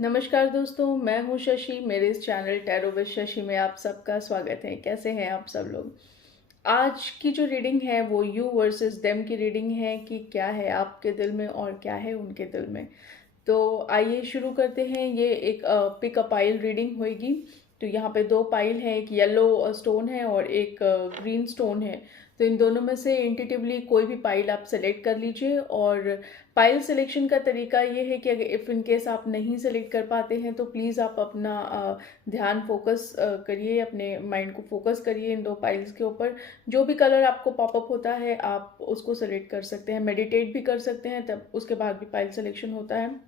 नमस्कार दोस्तों, मैं हूं शशि। मेरे इस चैनल टैरो विद शशि में आप सबका स्वागत है। कैसे हैं आप सब लोग? आज की जो रीडिंग है वो यू वर्सेस देम की रीडिंग है कि क्या है आपके दिल में और क्या है उनके दिल में। तो आइए शुरू करते हैं। ये एक पिक अ पाइल रीडिंग होगी। तो यहाँ पे दो पाइल है, एक येलो स्टोन है और एक ग्रीन स्टोन है। तो इन दोनों में से इंट्यूटिवली कोई भी पाइल आप सेलेक्ट कर लीजिए। और पाइल सिलेक्शन का तरीका ये है कि अगर इफ़ इन केस आप नहीं सेलेक्ट कर पाते हैं तो प्लीज़ आप अपना ध्यान फोकस करिए, अपने माइंड को फोकस करिए इन दो पाइल्स के ऊपर। जो भी कलर आपको पॉपअप होता है आप उसको सेलेक्ट कर सकते हैं, मेडिटेट भी कर सकते हैं, तब उसके बाद भी पाइल सिलेक्शन होता है।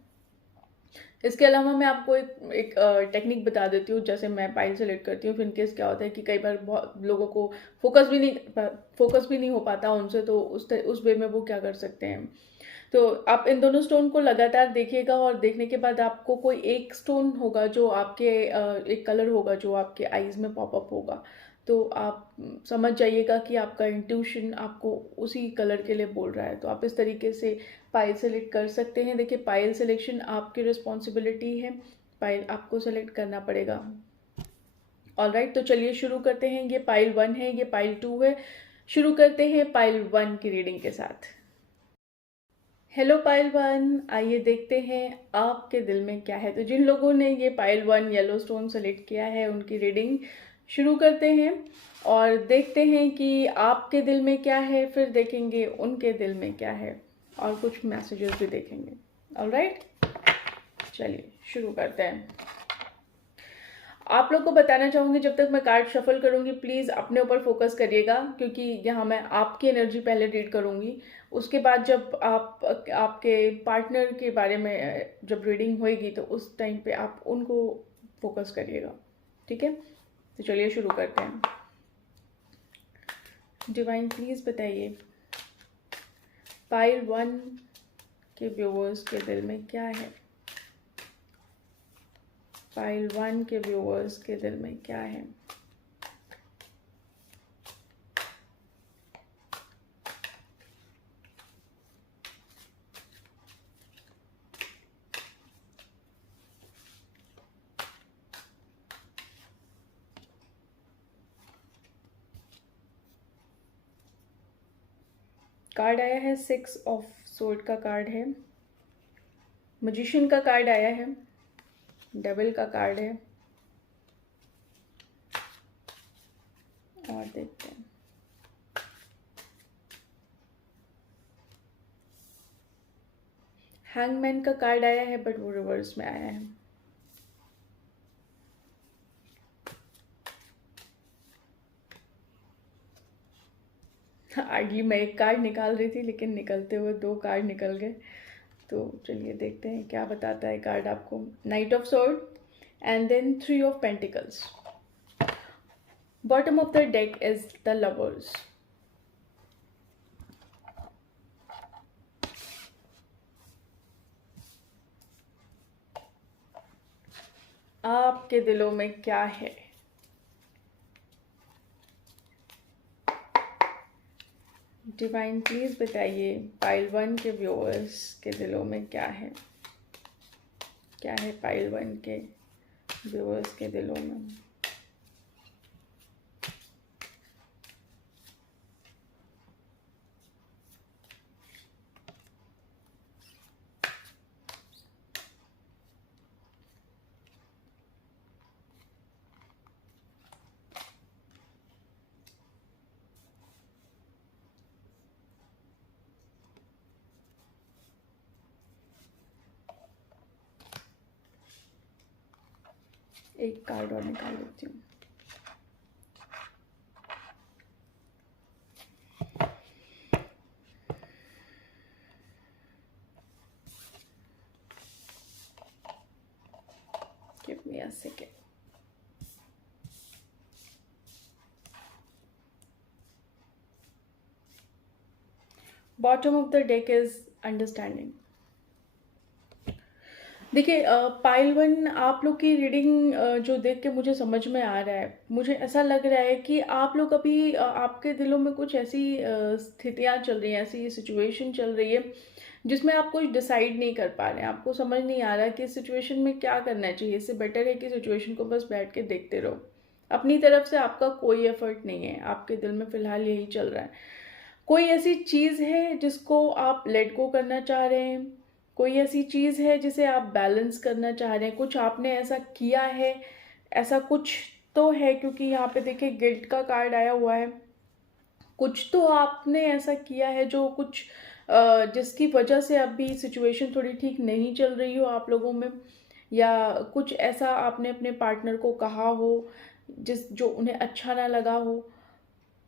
इसके अलावा मैं आपको एक टेक्निक बता देती हूँ। जैसे मैं पाइल सेलेक्ट करती हूँ, फिर इनकेस क्या होता है कि कई बार बहुत लोगों को फोकस भी नहीं हो पाता उनसे, तो उस वे में वो क्या कर सकते हैं। तो आप इन दोनों स्टोन को लगातार देखिएगा और देखने के बाद आपको कोई एक स्टोन होगा जो आपके एक कलर होगा जो आपके आईज में पॉपअप होगा। तो आप समझ जाइएगा कि आपका इंट्यूशन आपको उसी कलर के लिए बोल रहा है। तो आप इस तरीके से पाइल सेलेक्ट कर सकते हैं। देखिए, पाइल सिलेक्शन आपकी रिस्पॉन्सिबिलिटी है, पाइल आपको सेलेक्ट करना पड़ेगा। ऑलराइट, तो चलिए शुरू करते हैं। ये पाइल 1 है, ये पाइल 2 है। शुरू करते हैं पाइल 1 की रीडिंग के साथ। हेलो पाइल 1, आइए देखते हैं आपके दिल में क्या है। तो जिन लोगों ने ये पाइल 1 येलो स्टोन सेलेक्ट किया है उनकी रीडिंग शुरू करते हैं और देखते हैं कि आपके दिल में क्या है, फिर देखेंगे उनके दिल में क्या है और कुछ मैसेजेस भी देखेंगे। ऑलराइट, चलिए शुरू करते हैं। आप लोग को बताना चाहूँगी, जब तक मैं कार्ड शफल करूँगी प्लीज़ अपने ऊपर फोकस करिएगा, क्योंकि यहाँ मैं आपकी एनर्जी पहले रीड करूँगी। उसके बाद जब आप आपके पार्टनर के बारे में जब रीडिंग होएगी तो उस टाइम पे आप उनको फोकस करिएगा, ठीक है? तो चलिए शुरू करते हैं। डिवाइन प्लीज़ बताइए पाइल 1 के व्यूअर्स के दिल में क्या है। पाइल 1 के व्यूअर्स के दिल में क्या है। कार्ड आया है 6 ऑफ सोर्ड का कार्ड है, मैजिशियन का कार्ड आया है, डेविल का कार्ड है और देखते हैं हैंगमैन का कार्ड आया है, बट वो रिवर्स में आया है। आगे मैं एक कार्ड निकाल रही थी लेकिन निकलते हुए दो कार्ड निकल गए। तो चलिए देखते हैं क्या बताता है कार्ड आपको। Knight of sword and then 3 of pentacles. Bottom of the deck is the lovers. आपके दिलों में क्या है? डिवाइन प्लीज बताइए पाइल 1 के व्यूअर्स के दिलों में क्या है। क्या है पाइल 1 के व्यूअर्स के दिलों में? एक कार्ड और निकाल लेती हूँ। Give me a second. Bottom of the deck is understanding. देखिए, पाइल 1 आप लोग की रीडिंग जो देख के मुझे समझ में आ रहा है, मुझे ऐसा लग रहा है कि आप लोग अभी आपके दिलों में कुछ ऐसी स्थितियाँ चल रही हैं, ऐसी सिचुएशन चल रही है जिसमें आप कुछ डिसाइड नहीं कर पा रहे हैं, आपको समझ नहीं आ रहा कि इस सिचुएशन में क्या करना चाहिए। इससे बेटर है कि सिचुएशन को बस बैठ के देखते रहो। अपनी तरफ से आपका कोई एफर्ट नहीं है, आपके दिल में फ़िलहाल यही चल रहा है। कोई ऐसी चीज़ है जिसको आप लेट गो करना चाह रहे हैं, कोई ऐसी चीज़ है जिसे आप बैलेंस करना चाह रहे हैं, कुछ आपने ऐसा किया है, ऐसा कुछ तो है, क्योंकि यहाँ पे देखिए गिल्ट का कार्ड आया हुआ है। कुछ तो आपने ऐसा किया है जो कुछ जिसकी वजह से अभी सिचुएशन थोड़ी ठीक नहीं चल रही हो आप लोगों में, या कुछ ऐसा आपने अपने पार्टनर को कहा हो जो उन्हें अच्छा ना लगा हो।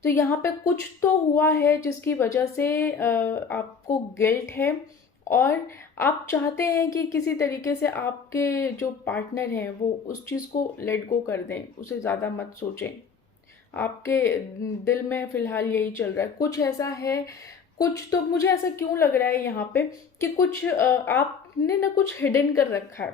तो यहाँ पे कुछ तो हुआ है जिसकी वजह से आपको गिल्ट है, और आप चाहते हैं कि किसी तरीके से आपके जो पार्टनर हैं वो उस चीज़ को लेट गो कर दें, उसे ज़्यादा मत सोचें। आपके दिल में फ़िलहाल यही चल रहा है, कुछ ऐसा है। कुछ तो मुझे ऐसा क्यों लग रहा है यहाँ पे कि कुछ आपने ना कुछ हिडन कर रखा है,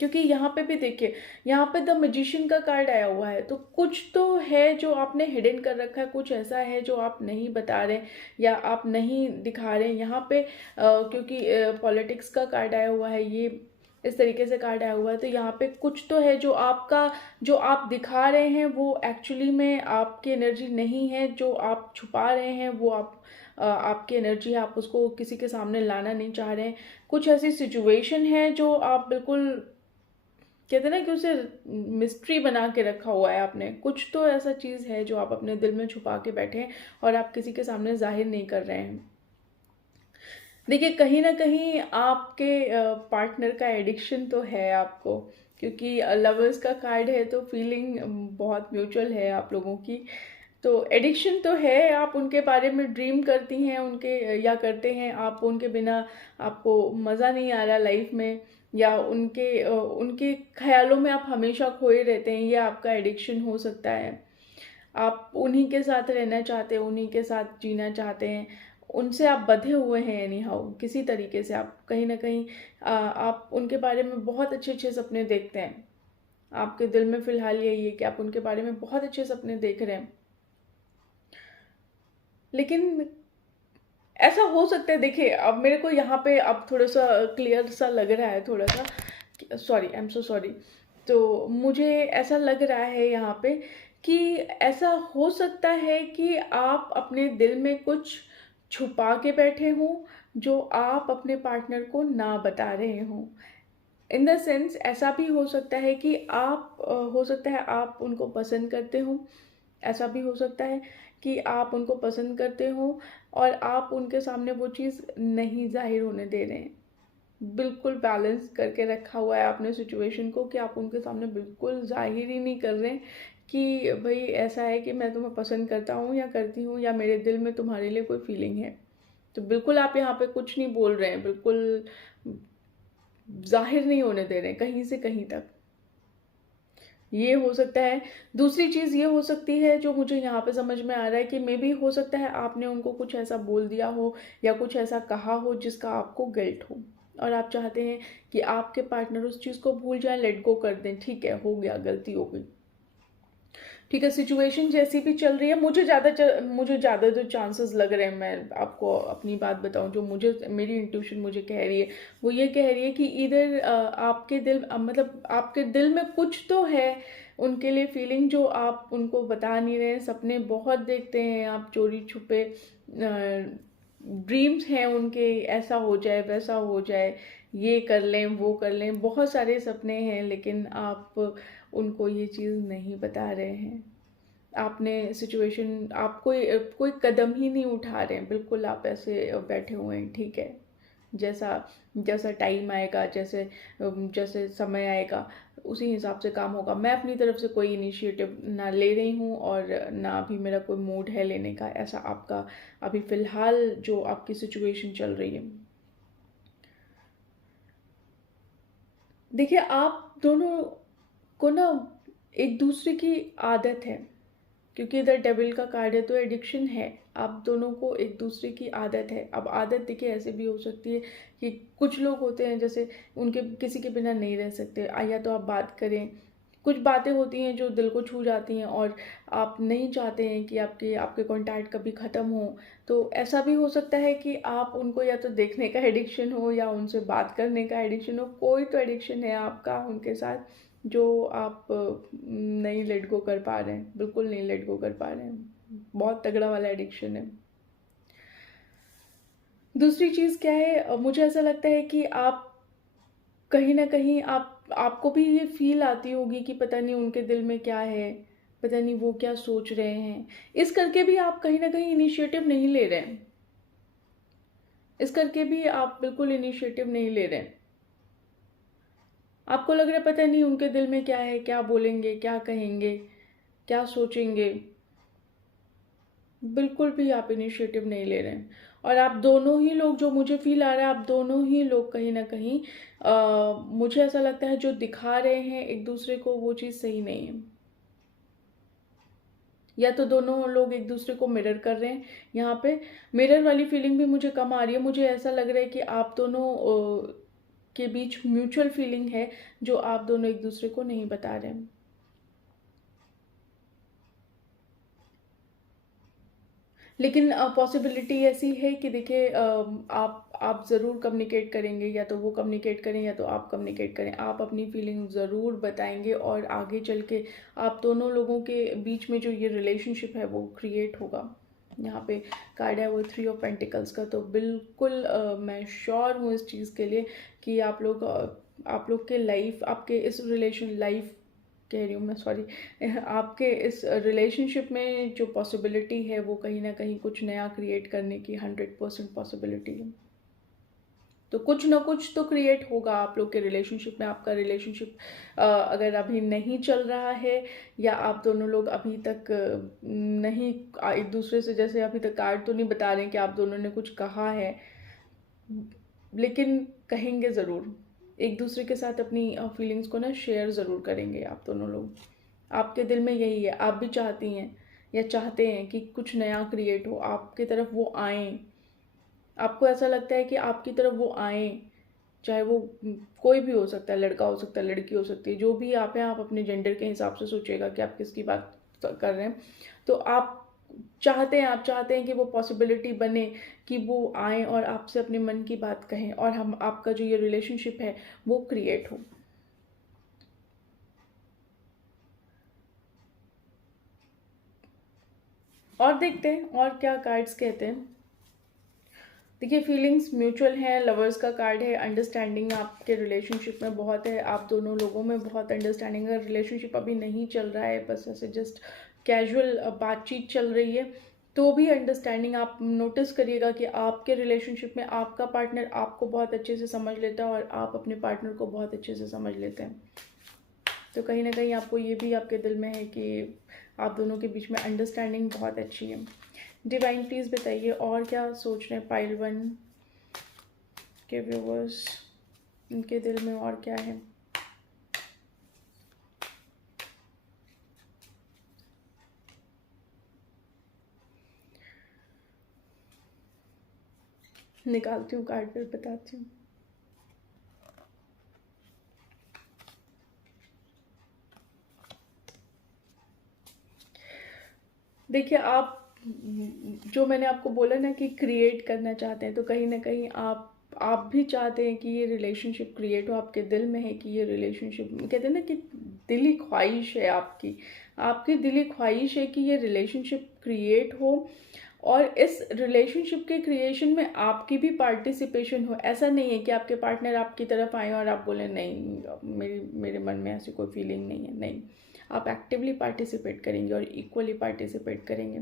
क्योंकि यहाँ पे भी देखिए, यहाँ पे द मैजिशियन का कार्ड आया हुआ है। तो कुछ तो है जो आपने हिडन कर रखा है, कुछ ऐसा है जो आप नहीं बता रहे या आप नहीं दिखा रहे यहाँ पे, क्योंकि पॉलिटिक्स का कार्ड आया हुआ है, ये इस तरीके से कार्ड आया हुआ है। तो यहाँ पे कुछ तो है जो आपका, जो आप दिखा रहे हैं वो एक्चुअली में आपकी एनर्जी नहीं है, जो आप छुपा रहे हैं वो आपकी एनर्जी है, आप उसको किसी के सामने लाना नहीं चाह रहे हैं। कुछ ऐसी सिचुएशन है जो आप बिल्कुल कहते हैं ना कि उसे मिस्ट्री बना के रखा हुआ है आपने। कुछ तो ऐसा चीज़ है जो आप अपने दिल में छुपा के बैठे हैं और आप किसी के सामने जाहिर नहीं कर रहे हैं। देखिए, कहीं ना कहीं आपके पार्टनर का एडिक्शन तो है आपको, क्योंकि लवर्स का कार्ड है तो फीलिंग बहुत म्यूचुअल है आप लोगों की। तो एडिक्शन तो है, आप उनके बारे में ड्रीम करती हैं उनके, या करते हैं आप उनके बिना, आपको मज़ा नहीं आ रहा लाइफ में, या उनके ख्यालों में आप हमेशा खोए रहते हैं। ये आपका एडिक्शन हो सकता है। आप उन्हीं के साथ रहना चाहते हैं, उन्हीं के साथ जीना चाहते हैं, उनसे आप बंधे हुए हैं एनी हाउ, किसी तरीके से आप कहीं ना कहीं आप उनके बारे में बहुत अच्छे अच्छे सपने देखते हैं। आपके दिल में फ़िलहाल यही है कि आप उनके बारे में बहुत अच्छे सपने देख रहे हैं। लेकिन ऐसा हो सकता है, देखिए अब मेरे को यहाँ पे अब थोड़ा सा क्लियर सा लग रहा है, थोड़ा सा, sorry, I am so sorry. तो मुझे ऐसा लग रहा है यहाँ पे कि ऐसा हो सकता है कि आप अपने दिल में कुछ छुपा के बैठे हों जो आप अपने पार्टनर को ना बता रहे हों। इन द सेंस ऐसा भी हो सकता है कि हो सकता है आप उनको पसंद करते हो, ऐसा भी हो सकता है कि आप उनको पसंद करते हो और आप उनके सामने वो चीज़ नहीं जाहिर होने दे रहे हैं। बिल्कुल बैलेंस करके रखा हुआ है आपने सिचुएशन को, कि आप उनके सामने बिल्कुल जाहिर ही नहीं कर रहे कि भाई ऐसा है कि मैं तुम्हें पसंद करता हूँ या करती हूँ, या मेरे दिल में तुम्हारे लिए कोई फीलिंग है। तो बिल्कुल आप यहाँ पे कुछ नहीं बोल रहे हैं, बिल्कुल जाहिर नहीं होने दे रहे हैं कहीं से कहीं तक। ये हो सकता है। दूसरी चीज़ ये हो सकती है जो मुझे यहाँ पे समझ में आ रहा है कि मे बी हो सकता है आपने उनको कुछ ऐसा बोल दिया हो या कुछ ऐसा कहा हो जिसका आपको गिल्ट हो, और आप चाहते हैं कि आपके पार्टनर उस चीज़ को भूल जाए, लेट गो कर दें। ठीक है, हो गया, गलती हो गई, ठीक है। सिचुएशन जैसी भी चल रही है, मुझे ज़्यादा जो चांसेस लग रहे हैं, मैं आपको अपनी बात बताऊं, जो मुझे मेरी इंट्यूशन मुझे कह रही है वो ये कह रही है कि इधर आपके दिल मतलब आपके दिल में कुछ तो है उनके लिए फीलिंग जो आप उनको बता नहीं रहे हैं। सपने बहुत देखते हैं आप, चोरी छुपे ड्रीम्स हैं उनके, ऐसा हो जाए वैसा हो जाए, ये कर लें वो कर लें, बहुत सारे सपने हैं, लेकिन आप उनको ये चीज़ नहीं बता रहे हैं। आपने सिचुएशन, आप कोई कदम ही नहीं उठा रहे हैं, बिल्कुल आप ऐसे बैठे हुए हैं। ठीक है, जैसा जैसा टाइम आएगा, जैसे जैसे समय आएगा उसी हिसाब से काम होगा। मैं अपनी तरफ से कोई इनिशिएटिव ना ले रही हूँ और ना अभी मेरा कोई मूड है लेने का, ऐसा आपका अभी फ़िलहाल जो आपकी सिचुएशन चल रही है। देखिए, आप दोनों को ना एक दूसरे की आदत है, क्योंकि इधर डेविल का कार्ड है तो एडिक्शन है। आप दोनों को एक दूसरे की आदत है। अब आदत देखिए ऐसे भी हो सकती है कि कुछ लोग होते हैं जैसे उनके किसी के बिना नहीं रह सकते, या तो आप बात करें कुछ बातें होती हैं जो दिल को छू जाती हैं और आप नहीं चाहते हैं कि आपके आपके कॉन्टैक्ट कभी ख़त्म हो। तो ऐसा भी हो सकता है कि आप उनको या तो देखने का एडिक्शन हो या उनसे बात करने का एडिक्शन हो, कोई तो एडिक्शन है आपका उनके साथ जो आप नहीं लेट गो कर पा रहे हैं, बिल्कुल नहीं लेट गो कर पा रहे हैं। बहुत तगड़ा वाला एडिक्शन है। दूसरी चीज़ क्या है, मुझे ऐसा लगता है कि आप कहीं न कहीं आपको भी ये फ़ील आती होगी कि पता नहीं उनके दिल में क्या है, पता नहीं वो क्या सोच रहे हैं। इस करके भी आप कहीं न कहीं इनिशिएटिव नहीं ले रहे हैं। इस करके भी आप बिल्कुल इनिशिएटिव नहीं ले रहे हैं। आपको लग रहा है पता नहीं उनके दिल में क्या है, क्या बोलेंगे, क्या कहेंगे, क्या सोचेंगे। बिल्कुल भी आप इनिशिएटिव नहीं ले रहे हैं। और आप दोनों ही लोग, जो मुझे फ़ील आ रहा है, आप दोनों ही लोग कहीं न कहीं मुझे ऐसा लगता है जो दिखा रहे हैं एक दूसरे को वो चीज़ सही नहीं है। या तो दोनों लोग एक दूसरे को मिरर कर रहे हैं। यहाँ पे मिरर वाली फीलिंग भी मुझे कम आ रही है। मुझे ऐसा लग रहा है कि आप दोनों के बीच म्यूचुअल फीलिंग है जो आप दोनों एक दूसरे को नहीं बता रहे हैं। लेकिन पॉसिबिलिटी ऐसी है कि देखिए, आप ज़रूर कम्युनिकेट करेंगे, या तो वो कम्युनिकेट करें या तो आप कम्युनिकेट करें। आप अपनी फीलिंग ज़रूर बताएंगे और आगे चल के आप दोनों लोगों के बीच में जो ये रिलेशनशिप है वो क्रिएट होगा। यहाँ पे कार्ड है वो 3 ऑफ पेंटिकल्स का। तो बिल्कुल मैं श्योर हूँ इस चीज़ के लिए कि आप लोग के लाइफ, आपके इस रिलेशन लाइफ कह रही हूँ मैं, सॉरी, आपके इस रिलेशनशिप में जो पॉसिबिलिटी है वो कहीं ना कहीं कुछ नया क्रिएट करने की 100% पॉसिबिलिटी है। तो कुछ ना कुछ तो क्रिएट होगा आप लोग के रिलेशनशिप में। आपका रिलेशनशिप अगर अभी नहीं चल रहा है या आप दोनों लोग अभी तक नहीं एक दूसरे से, जैसे अभी तक कार्ड तो नहीं बता रहे कि आप दोनों ने कुछ कहा है, लेकिन कहेंगे ज़रूर एक दूसरे के साथ अपनी फीलिंग्स को ना शेयर ज़रूर करेंगे आप दोनों लोग। आपके दिल में यही है, आप भी चाहती हैं या चाहते हैं कि कुछ नया क्रिएट हो, आपकी तरफ वो आएँ। आपको ऐसा लगता है कि आपकी तरफ वो आएँ, चाहे वो कोई भी हो सकता है, लड़का हो सकता है, लड़की हो सकती है, जो भी आप हैं, आप अपने जेंडर के हिसाब से सोचिएगा कि आप किसकी बात कर रहे हैं। तो आप चाहते हैं कि वो पॉसिबिलिटी बने कि वो आएँ और आपसे अपने मन की बात कहें और हम आपका जो ये रिलेशनशिप है वो क्रिएट हो। और देखते हैं और क्या कार्ड्स कहते हैं। देखिए, फीलिंग्स म्यूचुअल हैं, लवर्स का कार्ड है, अंडरस्टैंडिंग आपके रिलेशनशिप में बहुत है, आप दोनों लोगों में बहुत अंडरस्टैंडिंग है। रिलेशनशिप अभी नहीं चल रहा है, बस ऐसे जस्ट कैजुअल बातचीत चल रही है, तो भी अंडरस्टैंडिंग आप नोटिस करिएगा कि आपके रिलेशनशिप में आपका पार्टनर आपको बहुत अच्छे से समझ लेता है और आप अपने पार्टनर को बहुत अच्छे से समझ लेते हैं। तो कहीं ना कहीं आपको ये भी आपके दिल में है कि आप दोनों के बीच में अंडरस्टैंडिंग बहुत अच्छी है। डिवाइन प्लीज़ बताइए और क्या सोच रहे हैं पाइल 1 के व्यूवर्स, उनके दिल में और क्या है। निकालती हूँ कार्ड, फिर बताती हूँ। देखिए, आप जो मैंने आपको बोला ना कि क्रिएट करना चाहते हैं, तो कहीं ना कहीं आप भी चाहते हैं कि ये रिलेशनशिप क्रिएट हो। आपके दिल में है कि ये रिलेशनशिप, कहते हैं ना कि दिली ख्वाहिश है आपकी, आपकी दिली ख्वाहिश है कि ये रिलेशनशिप क्रिएट हो और इस रिलेशनशिप के क्रिएशन में आपकी भी पार्टिसिपेशन हो। ऐसा नहीं है कि आपके पार्टनर आपकी तरफ आए और आप बोले नहीं, मेरे मन में ऐसी कोई फीलिंग नहीं है। नहीं, आप एक्टिवली पार्टिसिपेट करेंगे और इक्वली पार्टिसिपेट करेंगे।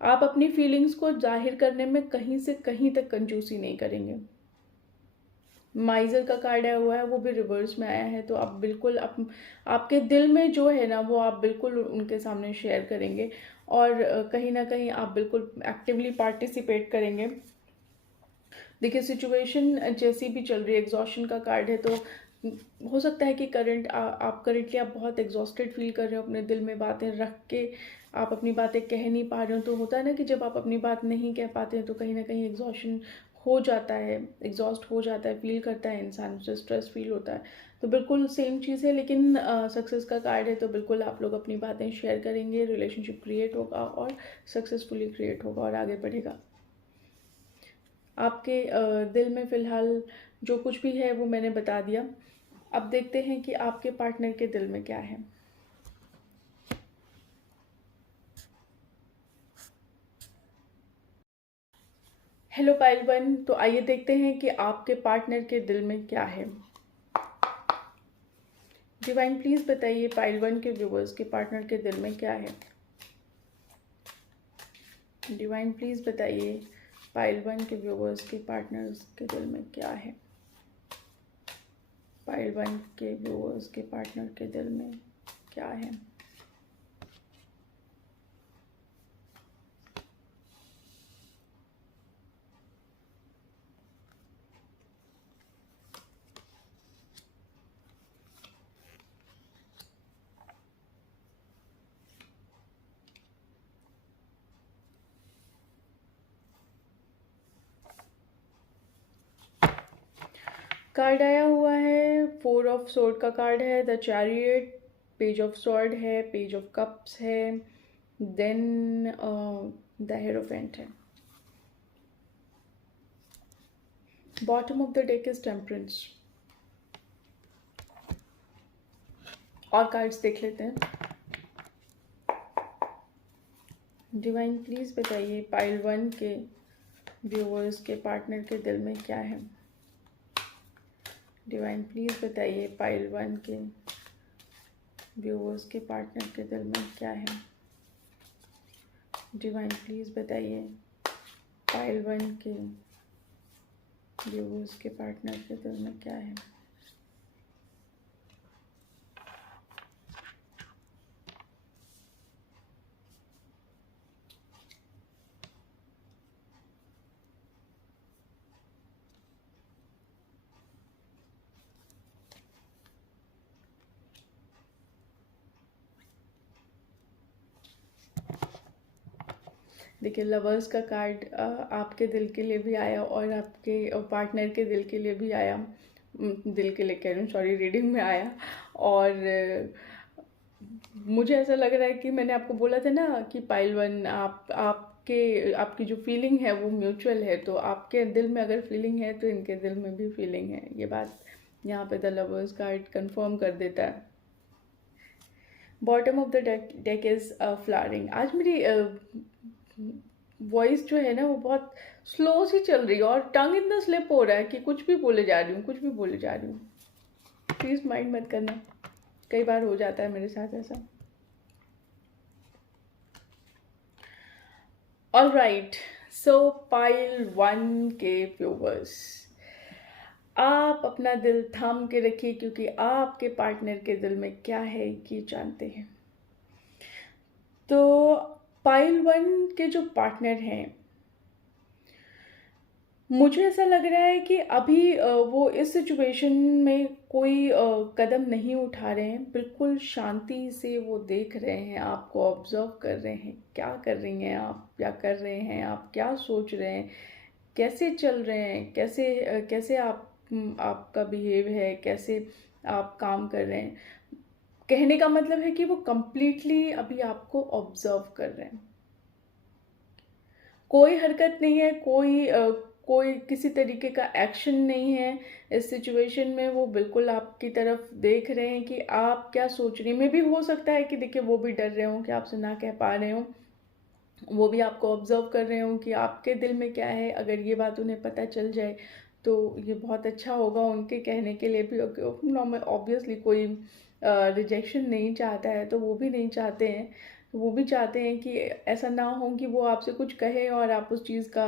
आप अपनी फीलिंग्स को जाहिर करने में कहीं से कहीं तक कंजूसी नहीं करेंगे। माइजर का कार्ड आया हुआ है, वो भी रिवर्स में आया है, तो आप बिल्कुल आपके दिल में जो है ना वो आप बिल्कुल उनके सामने शेयर करेंगे और कहीं ना कहीं आप बिल्कुल एक्टिवली पार्टिसिपेट करेंगे। देखिए, सिचुएशन जैसी भी चल रही है, एग्जॉशन का कार्ड है, तो हो सकता है कि आप करेंटली आप बहुत एग्जॉस्टेड फील कर रहे हो, अपने दिल में बातें रख के आप अपनी बातें कह नहीं पा रहे हो। तो होता है ना कि जब आप अपनी बात नहीं कह पाते हैं तो कहीं ना कहीं एग्जॉशन हो जाता है, एग्जॉस्ट हो जाता है, फील करता है इंसान, उसे स्ट्रेस फील होता है। तो बिल्कुल सेम चीज़ है, लेकिन सक्सेस का कार्ड है तो बिल्कुल आप लोग अपनी बातें शेयर करेंगे, रिलेशनशिप क्रिएट होगा और सक्सेसफुली क्रिएट होगा और आगे बढ़ेगा। आपके दिल में फ़िलहाल जो कुछ भी है वो मैंने बता दिया। अब देखते हैं कि आपके पार्टनर के दिल में क्या है। हेलो पाइल वन, तो आइए देखते हैं कि आपके पार्टनर के दिल में क्या है। डिवाइन प्लीज बताइए पाइल वन के व्यूवर्स के पार्टनर के दिल में क्या है। डिवाइन प्लीज बताइए पाइल वन के व्यूवर्स के पार्टनर्स के दिल में क्या है। पाइल वन के व्यूवर्स के पार्टनर के दिल में क्या है। कार्ड आया हुआ है, 4 ऑफ स्वॉर्ड का कार्ड है, the chariot, page of sword है, पेज ऑफ कप्स है, देन द हेरोफेंट है। Bottom of the deck is temperance. और कार्ड्स देख लेते हैं। डिवाइन प्लीज बताइए पाइल वन के व्यूअर्स के पार्टनर के दिल में क्या है। डिवाइन प्लीज बताइए पाइल वन के व्यूअर्स के पार्टनर के दिल में क्या है। डिवाइन प्लीज बताइए पाइल वन के व्यूअर्स के पार्टनर के दिल में क्या है। देखिए, लवर्स का कार्ड आपके दिल के लिए भी आया और आपके पार्टनर के दिल के लिए भी आया। दिल के लिए कह रही हूँ, सॉरी, रीडिंग में आया। और मुझे ऐसा लग रहा है कि मैंने आपको बोला था ना कि पाइल वन, आपकी जो फीलिंग है वो म्यूचुअल है। तो आपके दिल में अगर फीलिंग है तो इनके दिल में भी फीलिंग है। ये बात यहाँ पे द लवर्स कार्ड कंफर्म कर देता है। Bottom of the deck is flowering. आज मेरी वॉइस जो है ना वो बहुत स्लो सी चल रही है और टंग इतना स्लिप हो रहा है कि कुछ भी बोले जा रही हूँ, कुछ भी बोले जा रही हूँ। प्लीज़ माइंड मत करना, कई बार हो जाता है मेरे साथ ऐसा। ऑल राइट, सो पाइल वन के व्यूवर्स, आप अपना दिल थाम के रखिए क्योंकि आपके पार्टनर के दिल में क्या है ये जानते हैं। तो पाइल वन के जो पार्टनर हैं, मुझे ऐसा लग रहा है कि अभी वो इस सिचुएशन में कोई कदम नहीं उठा रहे हैं। बिल्कुल शांति से वो देख रहे हैं, आपको ऑब्जर्व कर रहे हैं, क्या कर रही हैं आप, क्या कर रहे हैं आप, क्या सोच रहे हैं, कैसे चल रहे हैं, कैसे आपका बिहेव है, कैसे आप काम कर रहे हैं। कहने का मतलब है कि वो कंप्लीटली अभी आपको ऑब्जर्व कर रहे हैं। कोई हरकत नहीं है, कोई किसी तरीके का एक्शन नहीं है इस सिचुएशन में। वो बिल्कुल आपकी तरफ देख रहे हैं कि आप क्या सोच रही हैं। मे भी हो सकता है कि देखिए वो भी डर रहे हों कि आपसे ना कह पा रहे हों, वो भी आपको ऑब्जर्व कर रहे हों कि आपके दिल में क्या है। अगर ये बात उन्हें पता चल जाए तो ये बहुत अच्छा होगा उनके कहने के लिए भी। नॉर्मल ऑब्वियसली कोई रिजेक्शन नहीं चाहता है, तो वो भी नहीं चाहते हैं। तो वो भी चाहते हैं कि ऐसा ना हो कि वो आपसे कुछ कहे और आप उस चीज़ का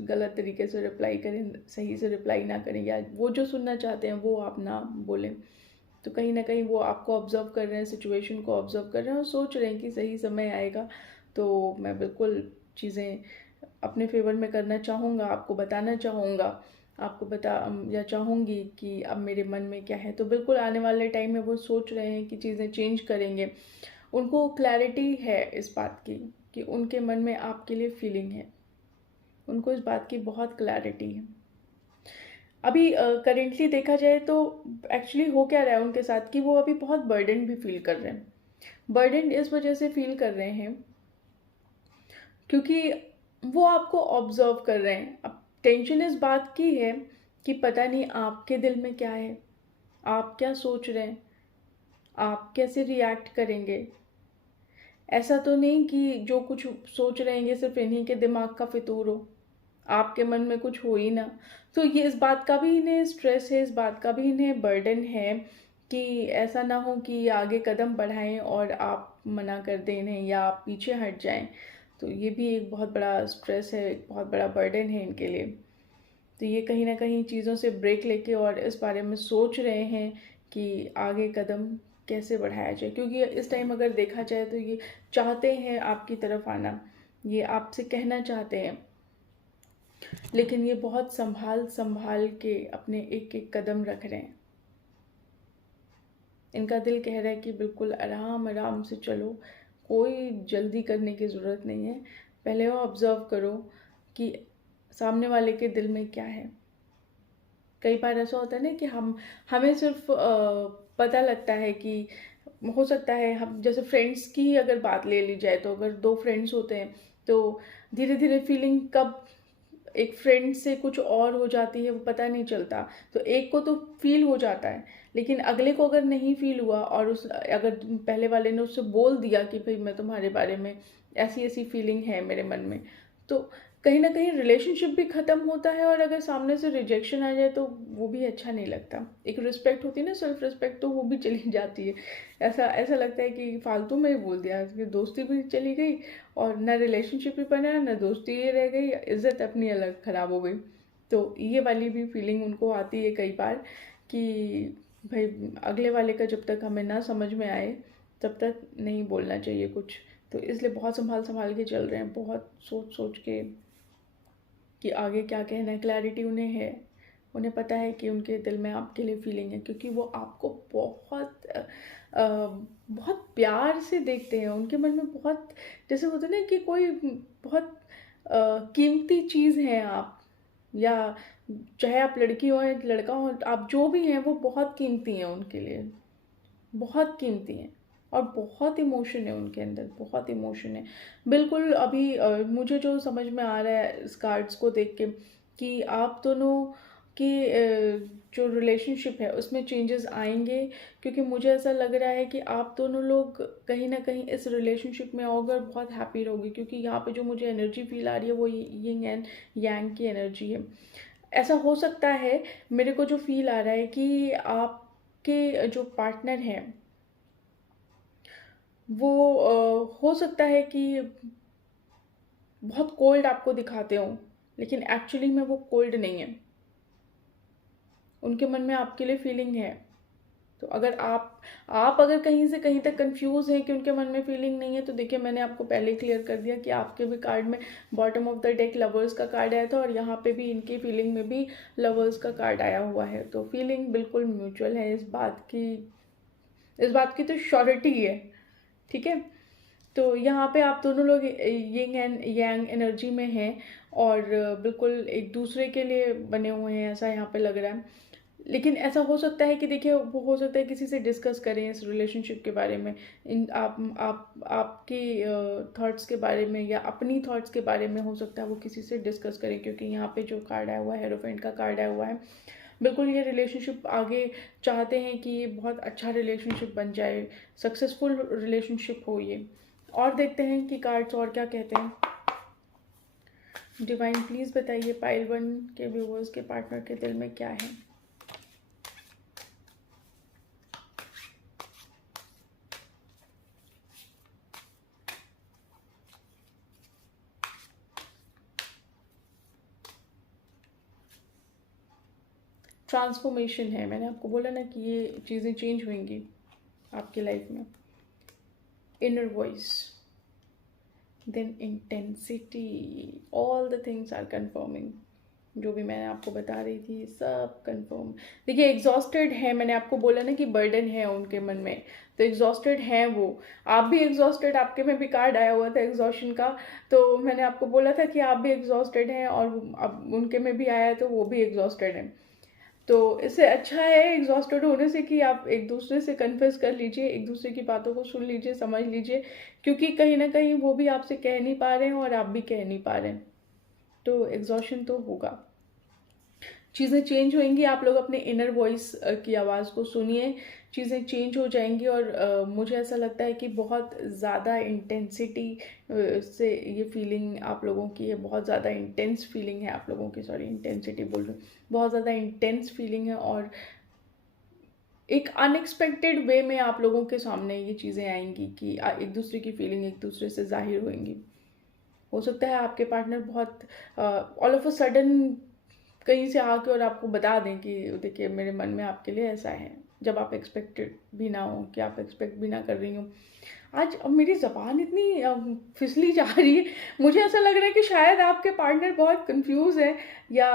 गलत तरीके से रिप्लाई करें, सही से रिप्लाई ना करें, या वो जो सुनना चाहते हैं वो आप ना बोलें। तो कहीं ना कहीं वो आपको ऑब्जर्व कर रहे हैं, सिचुएशन को ऑब्जर्व कर रहे हैं और सोच रहे हैं कि सही समय आएगा तो मैं बिल्कुल चीज़ें अपने फेवर में करना चाहूँगा, आपको बताना चाहूँगा, आपको बता या चाहूँगी कि अब मेरे मन में क्या है। तो बिल्कुल आने वाले टाइम में वो सोच रहे हैं कि चीज़ें चेंज करेंगे। उनको क्लैरिटी है इस बात की कि उनके मन में आपके लिए फीलिंग है। उनको इस बात की बहुत क्लैरिटी है। अभी करेंटली देखा जाए तो एक्चुअली हो क्या रहा है उनके साथ कि वो अभी बहुत बर्डन भी फील कर रहे हैं। बर्डन इस वजह से फील कर रहे हैं क्योंकि वो आपको ऑब्जर्व कर रहे हैं। अब टेंशन इस बात की है कि पता नहीं आपके दिल में क्या है, आप क्या सोच रहे हैं, आप कैसे रिएक्ट करेंगे। ऐसा तो नहीं कि जो कुछ सोच रहे हैं ये सिर्फ इन्हीं के दिमाग का फितूर हो, आपके मन में कुछ हो ही ना। तो ये इस बात का भी इन्हें स्ट्रेस है, इस बात का भी इन्हें बर्डन है कि ऐसा ना हो कि आगे कदम बढ़ाएं और आप मना कर दें इन्हें या आप पीछे हट जाएं। तो ये भी एक बहुत बड़ा स्ट्रेस है, एक बहुत बड़ा बर्डन है इनके लिए। तो ये कहीं ना कहीं चीज़ों से ब्रेक लेके और इस बारे में सोच रहे हैं कि आगे कदम कैसे बढ़ाया जाए, क्योंकि इस टाइम अगर देखा जाए तो ये चाहते हैं आपकी तरफ आना, ये आपसे कहना चाहते हैं, लेकिन ये बहुत संभाल संभाल के अपने एक एक कदम रख रहे हैं। इनका दिल कह रहा है कि बिल्कुल आराम आराम से चलो, कोई जल्दी करने की ज़रूरत नहीं है। पहले वो ऑब्ज़र्व करो कि सामने वाले के दिल में क्या है। कई बार ऐसा होता है ना कि हमें सिर्फ पता लगता है कि हो सकता है, हम जैसे फ्रेंड्स की अगर बात ले ली जाए तो अगर दो फ्रेंड्स होते हैं तो धीरे धीरे फीलिंग कब एक फ्रेंड से कुछ और हो जाती है वो पता नहीं चलता। तो एक को तो फील हो जाता है, लेकिन अगले को अगर नहीं फील हुआ और उस अगर पहले वाले ने उससे बोल दिया कि भाई मैं तुम्हारे बारे में ऐसी ऐसी फीलिंग है मेरे मन में, तो कहीं ना कहीं रिलेशनशिप भी ख़त्म होता है। और अगर सामने से रिजेक्शन आ जाए तो वो भी अच्छा नहीं लगता। एक रिस्पेक्ट होती है ना, सेल्फ रिस्पेक्ट, तो वो भी चली जाती है। ऐसा ऐसा लगता है कि फालतू में ही बोल दिया, कि दोस्ती भी चली गई और ना रिलेशनशिप भी बना ना दोस्ती ही रह गई, इज्जत अपनी अलग ख़राब हो गई। तो ये वाली भी फीलिंग उनको आती है कई बार कि भाई अगले वाले का जब तक हमें ना समझ में आए तब तक नहीं बोलना चाहिए कुछ। तो इसलिए बहुत संभाल संभाल के चल रहे हैं, बहुत सोच सोच के कि आगे क्या कहना है। क्लैरिटी उन्हें है, उन्हें पता है कि उनके दिल में आपके लिए फीलिंग है, क्योंकि वो आपको बहुत प्यार से देखते हैं। उनके मन में बहुत, जैसे होता है ना कि कोई बहुत कीमती चीज़ है आप, या चाहे आप लड़की हो या लड़का हो, आप जो भी हैं वो बहुत कीमती हैं उनके लिए, बहुत कीमती हैं। और बहुत इमोशन है उनके अंदर, बहुत इमोशन है। बिल्कुल अभी मुझे जो समझ में आ रहा है इस कार्ड्स को देख के कि आप दोनों की जो रिलेशनशिप है उसमें चेंजेस आएंगे, क्योंकि मुझे ऐसा लग रहा है कि आप दोनों लोग कहीं ना कहीं इस रिलेशनशिप में होकर बहुत हैप्पी रहोगे, क्योंकि यहाँ पे जो मुझे एनर्जी फील आ रही है वो यिंग एंड यांग की एनर्जी है। ऐसा हो सकता है, मेरे को जो फील आ रहा है कि आपके जो पार्टनर हैं वो हो सकता है कि बहुत कोल्ड आपको दिखाते हो, लेकिन एक्चुअली में वो कोल्ड नहीं है। उनके मन में आपके लिए फीलिंग है। तो अगर आप अगर कहीं से कहीं तक कंफ्यूज हैं कि उनके मन में फीलिंग नहीं है, तो देखिए मैंने आपको पहले क्लियर कर दिया कि आपके भी कार्ड में bottom of the deck lovers का कार्ड आया था और यहाँ पे भी इनकी फीलिंग में भी लवर्स का कार्ड आया हुआ है। तो फीलिंग बिल्कुल म्यूचुअल है, इस बात की तो श्योरिटी है। ठीक है, तो यहाँ पे आप दोनों लोग यिंग एंड यांग एनर्जी में हैं और बिल्कुल एक दूसरे के लिए बने हुए हैं, ऐसा यहाँ पे लग रहा है। लेकिन ऐसा हो सकता है कि देखिए वो हो सकता है किसी से डिस्कस करें इस रिलेशनशिप के बारे में, इन आपकी थॉट्स के बारे में या अपनी थॉट्स के बारे में हो सकता है वो किसी से डिस्कस करें, क्योंकि यहाँ पे जो कार्ड आया हुआ है, हेरोफेंट का कार्ड आया हुआ है। बिल्कुल ये रिलेशनशिप आगे चाहते हैं कि ये बहुत अच्छा रिलेशनशिप बन जाए, सक्सेसफुल रिलेशनशिप हो ये। और देखते हैं कि कार्ड्स और क्या कहते हैं। डिवाइन प्लीज़ बताइए पाइल 1 के व्यूवर्स के पार्टनर के दिल में क्या है। ट्रांसफॉर्मेशन है, मैंने आपको बोला ना कि ये चीज़ें चेंज होंगी आपकी लाइफ में। Inner voice, then intensity, all the things are confirming। जो भी मैंने आपको बता रही थी सब कंफर्म। देखिए एग्जॉस्टेड है, मैंने आपको बोला ना कि बर्डन है उनके मन में, तो एग्जॉस्टेड हैं वो। आप भी एग्जॉस्टेड, आपके में भी कार्ड आया हुआ था एग्जॉशन का, तो मैंने आपको बोला था कि आप भी एग्जॉस्टेड हैं, और अब उनके में भी आया है तो वो भी एग्जॉस्टेड हैं। तो इससे अच्छा है एग्जॉस्टेड होने से कि आप एक दूसरे से कन्फेस कर लीजिए, एक दूसरे की बातों को सुन लीजिए, समझ लीजिए, क्योंकि कहीं ना कहीं वो भी आपसे कह नहीं पा रहे हैं और आप भी कह नहीं पा रहे हैं, तो एग्जॉशन तो होगा। चीज़ें चेंज होंगी, आप लोग अपने इनर वॉइस की आवाज़ को सुनिए, चीज़ें चेंज हो जाएंगी। और मुझे ऐसा लगता है कि बहुत ज़्यादा इंटेंसिटी से ये फीलिंग आप लोगों की है, बहुत ज़्यादा इंटेंस फीलिंग है आप लोगों की, सॉरी इंटेंसिटी बोल रही हूँ, बहुत ज़्यादा इंटेंस फीलिंग है, और एक अनएक्सपेक्टेड वे में आप लोगों के सामने ये चीज़ें आएंगी कि एक दूसरे की फीलिंग एक दूसरे से जाहिर होंगी। हो सकता है आपके पार्टनर बहुत ऑल ऑफ अ सडन कहीं से आके और आपको बता दें कि देखिए मेरे मन में आपके लिए ऐसा है, जब आप एक्सपेक्टेड भी ना हो, कि आप एक्सपेक्ट भी ना कर रही हो। आज अब मेरी ज़बान इतनी फिसली जा रही है, मुझे ऐसा लग रहा है कि शायद आपके पार्टनर बहुत कंफ्यूज है, या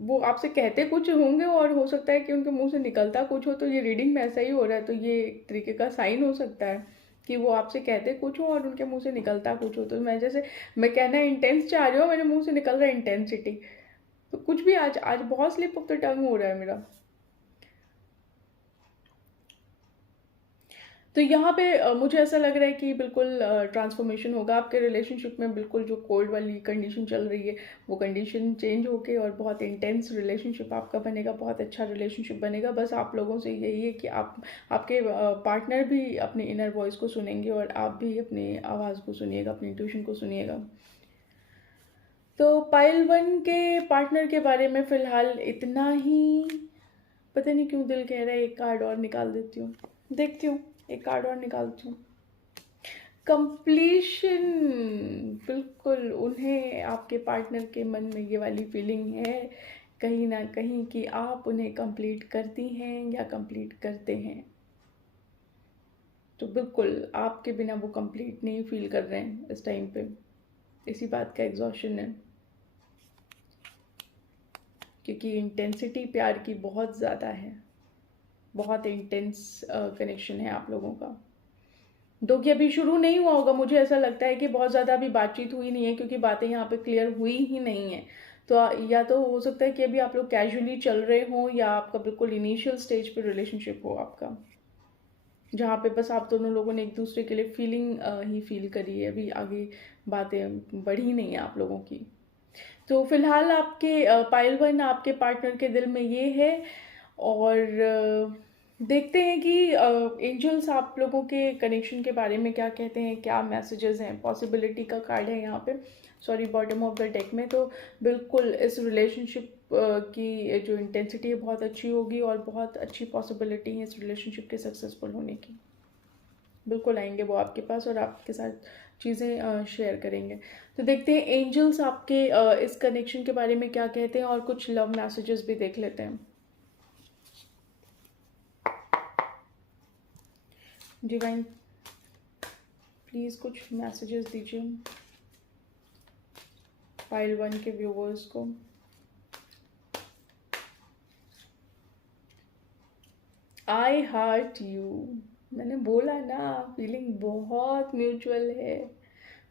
वो आपसे कहते कुछ होंगे और हो सकता है कि उनके मुंह से निकलता कुछ हो। तो ये रीडिंग में ऐसा ही हो रहा है, तो ये एक तरीके का साइन हो सकता है कि वो आपसे कहते कुछ हो और उनके मुंह से निकलता कुछ हो। तो मैं जैसे मैं कहना इंटेंस चाह रही हूँ, मेरे मुंह से निकल रहा है इंटेंसिटी, तो कुछ भी आज आज बहुत स्लिप ऑफ द टंग हो रहा है मेरा। तो यहाँ पे मुझे ऐसा लग रहा है कि बिल्कुल ट्रांसफॉर्मेशन होगा आपके रिलेशनशिप में, बिल्कुल जो कोल्ड वाली कंडीशन चल रही है वो कंडीशन चेंज होके और बहुत इंटेंस रिलेशनशिप आपका बनेगा, बहुत अच्छा रिलेशनशिप बनेगा। बस आप लोगों से यही है कि आप आपके पार्टनर भी अपने इनर वॉइस को सुनेंगे और आप भी अपनी आवाज़ को सुनिएगा, अपनी इंट्यूशन को सुनिएगा। तो पाइल वन के पार्टनर के बारे में फ़िलहाल इतना ही। पता नहीं क्यों दिल कह रहा है एक कार्ड और निकाल देती हूँ, देखती हूँ, एक कार्ड और निकालती हूँ। कंप्लीशन, बिल्कुल उन्हें आपके पार्टनर के मन में ये वाली फीलिंग है कहीं ना कहीं कि आप उन्हें कंप्लीट करती हैं या कंप्लीट करते हैं। तो बिल्कुल आपके बिना वो कंप्लीट नहीं फील कर रहे हैं इस टाइम पे, इसी बात का एग्जॉशन है, क्योंकि इंटेंसिटी प्यार की बहुत ज़्यादा है, बहुत इंटेंस कनेक्शन है आप लोगों का। दो कि अभी शुरू नहीं हुआ होगा, मुझे ऐसा लगता है कि बहुत ज़्यादा अभी बातचीत हुई नहीं है, क्योंकि बातें यहाँ पे क्लियर हुई ही नहीं है। तो या तो हो सकता है कि अभी आप लोग कैजुअली चल रहे हों, या आपका बिल्कुल इनिशियल स्टेज पे रिलेशनशिप हो आपका, जहाँ पे बस आप दोनों लोगों ने एक दूसरे के लिए फीलिंग ही फील करी है, अभी आगे बातें बढ़ी नहीं है आप लोगों की। तो फिलहाल आपके पाइल वन आपके पार्टनर के दिल में ये है। और देखते हैं कि एंजल्स आप लोगों के कनेक्शन के बारे में क्या कहते हैं, क्या मैसेजेस हैं। पॉसिबिलिटी का कार्ड है यहाँ पे, sorry bottom of the deck में। तो बिल्कुल इस रिलेशनशिप की जो इंटेंसिटी है बहुत अच्छी होगी, और बहुत अच्छी पॉसिबिलिटी है इस रिलेशनशिप के सक्सेसफुल होने की। बिल्कुल आएंगे वो आपके पास और आपके साथ चीज़ें शेयर करेंगे। तो देखते हैं एंजल्स आपके इस कनेक्शन के बारे में क्या कहते हैं, और कुछ लव मैसेजेस भी देख लेते हैं। डिवाइन प्लीज़ कुछ मैसेजेस दीजिए पाइल वन के व्यूवर्स को। आई हार्ट यू, मैंने बोला ना फीलिंग बहुत म्यूचुअल है,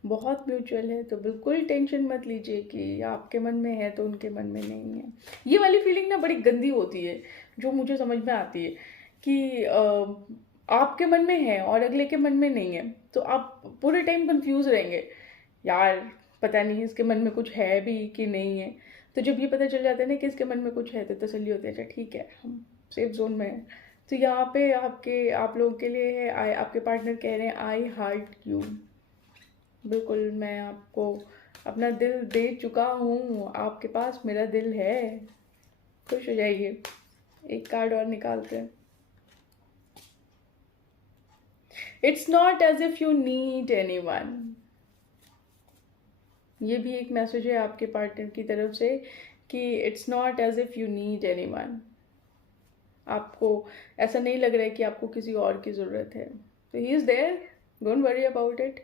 बहुत म्यूचुअल है। तो बिल्कुल टेंशन मत लीजिए कि आपके मन में है तो उनके मन में नहीं है। ये वाली फीलिंग ना बड़ी गंदी होती है, जो मुझे समझ में आती है कि आपके मन में है और अगले के मन में नहीं है, तो आप पूरे टाइम कंफ्यूज रहेंगे, यार पता नहीं इसके मन में कुछ है भी कि नहीं है। तो जब ये पता चल जाता है ना कि इसके मन में कुछ है, तो तसल्ली होती है, अच्छा ठीक है हम सेफ जोन में हैं। तो यहाँ पे आप लोगों के लिए है, आपके पार्टनर कह रहे हैं आई हार्ट यू। बिल्कुल मैं आपको अपना दिल दे चुका हूँ, आपके पास मेरा दिल है, खुश हो जाइए। एक कार्ड और निकालते हैं। It's not as if you need anyone, ये भी एक मैसेज है आपके पार्टनर की तरफ से कि it's not as if you need anyone, आपको ऐसा नहीं लग रहा है कि आपको किसी और की ज़रूरत है। तो he is there, don't worry about it.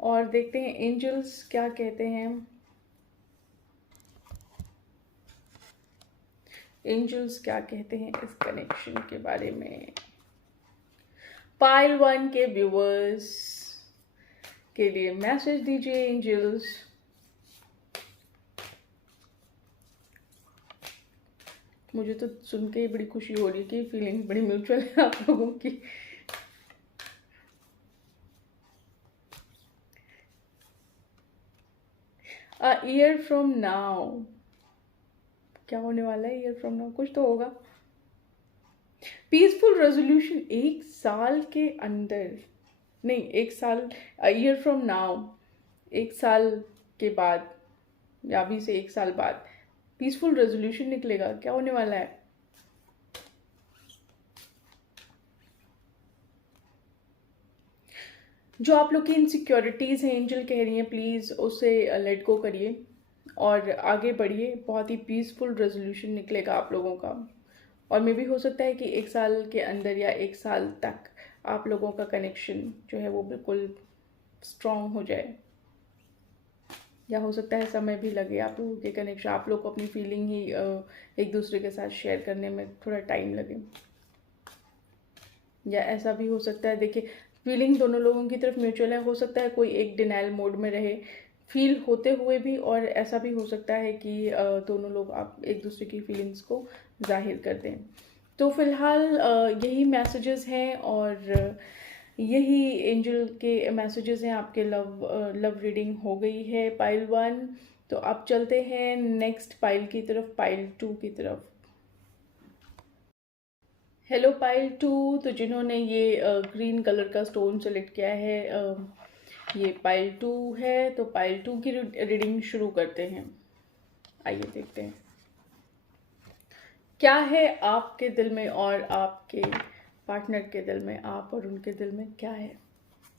और देखते हैं एंजल्स क्या कहते हैं एंजल्स क्या कहते हैं इस कनेक्शन के बारे में। पाइल 1 के व्यूवर्स के लिए मैसेज दीजिए एंजल्स। मुझे तो सुन के ही बड़ी खुशी हो रही है कि फीलिंग बड़ी म्यूचुअल है आप लोगों की। ईयर फ्रॉम नाउ, क्या होने वाला है ईयर फ्रॉम नाउ? कुछ तो होगा। पीसफुल रेजोल्यूशन 1 साल के अंदर, नहीं 1 साल, ईयर फ्रॉम नाउ 1 साल के बाद या अभी से 1 साल बाद पीसफुल रेजोल्यूशन निकलेगा। क्या होने वाला है? जो आप लोग की इनसिक्योरिटीज़ हैं एंजल कह रही हैं प्लीज़ उसे लेट गो करिए और आगे बढ़िए। बहुत ही पीसफुल रेजोल्यूशन निकलेगा आप लोगों का। और मे भी हो सकता है कि 1 साल के अंदर या 1 साल तक आप लोगों का कनेक्शन जो है वो बिल्कुल स्ट्रॉन्ग हो जाए, या हो सकता है समय भी लगे आप लोगों के कनेक्शन, आप लोग को अपनी फीलिंग ही एक दूसरे के साथ शेयर करने में थोड़ा टाइम लगे, या ऐसा भी हो सकता है। देखिए फीलिंग दोनों लोगों की तरफ म्यूचुअल है। हो सकता है कोई एक डिनाइल मोड में रहे फील होते हुए भी, और ऐसा भी हो सकता है कि दोनों लोग आप एक दूसरे की फीलिंग्स को जाहिर कर दें। तो फिलहाल यही मैसेजेस हैं और यही एंजल के मैसेजेस हैं। आपके लव रीडिंग हो गई है पाइल 1। तो अब चलते हैं नेक्स्ट पाइल की तरफ, पाइल 2 की तरफ। Hello pile 2। तो जिन्होंने ये ग्रीन कलर का स्टोन सेलेक्ट किया है, ये पाइल 2 है। तो पाइल 2 की रीडिंग शुरू करते हैं। आइए देखते हैं क्या है आपके दिल में और आपके पार्टनर के दिल में, आप और उनके दिल में क्या है।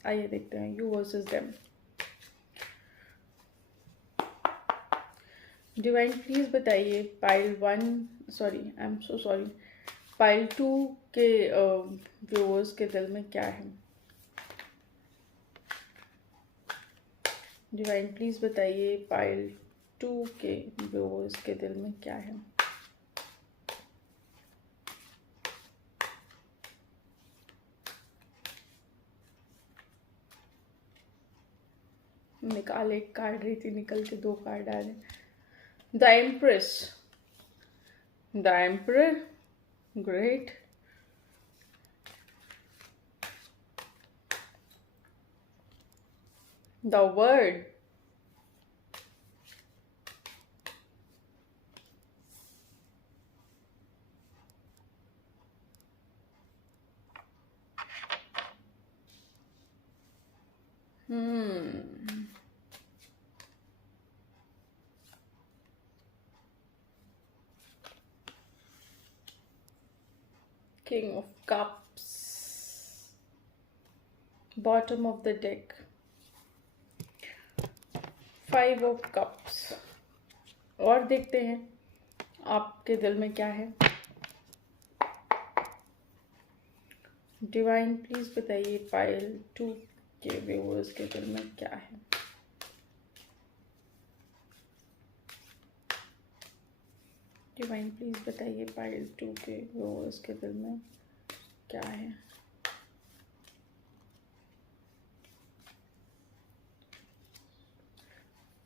आइए देखते हैं you versus them. Divine please बताइए pile 1, sorry I am so sorry, pile 2 के व्यूअर्स के दिल में क्या है। डिवाइन प्लीज बताइए पाइल 2 के व्यूअर्स के दिल में क्या है। निकाल, एक कार्ड रही थी निकल के 2 कार्ड आ रहे। The empress, the emperor, great. The word, King of Cups, bottom of the deck, 5 of Cups। और देखते हैं आपके दिल में क्या है। डिवाइन प्लीज बताइए पाइल 2 के व्यूअर्स के दिल में क्या है। डिवाइन प्लीज बताइए पाइल 2 के व्यूअर्स के दिल में क्या है।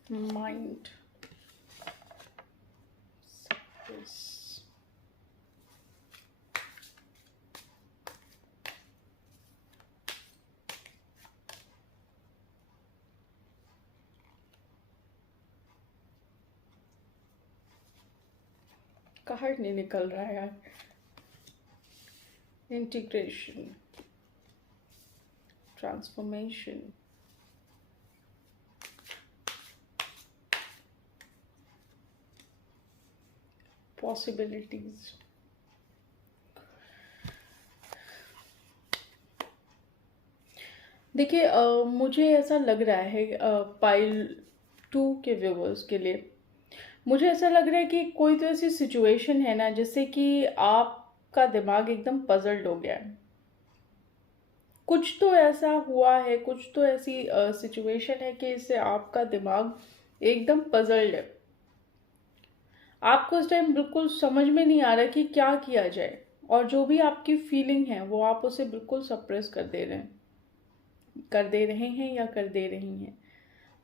माइंड, कार्ड नहीं निकल रहा है यार। Integration, transformation, possibilities. देखिए मुझे ऐसा लग रहा है पाइल 2 के व्यूवर्स के लिए, मुझे ऐसा लग रहा है कि कोई तो ऐसी सिचुएशन है ना जिससे कि आपका दिमाग एकदम पजल्ड हो गया है। कुछ तो ऐसा हुआ है, कुछ तो ऐसी सिचुएशन है कि इससे आपका दिमाग एकदम पजल्ड है। आपको इस टाइम बिल्कुल समझ में नहीं आ रहा कि क्या किया जाए, और जो भी आपकी फीलिंग है वो आप उसे बिल्कुल सप्रेस कर दे रहे हैं या कर दे रही हैं।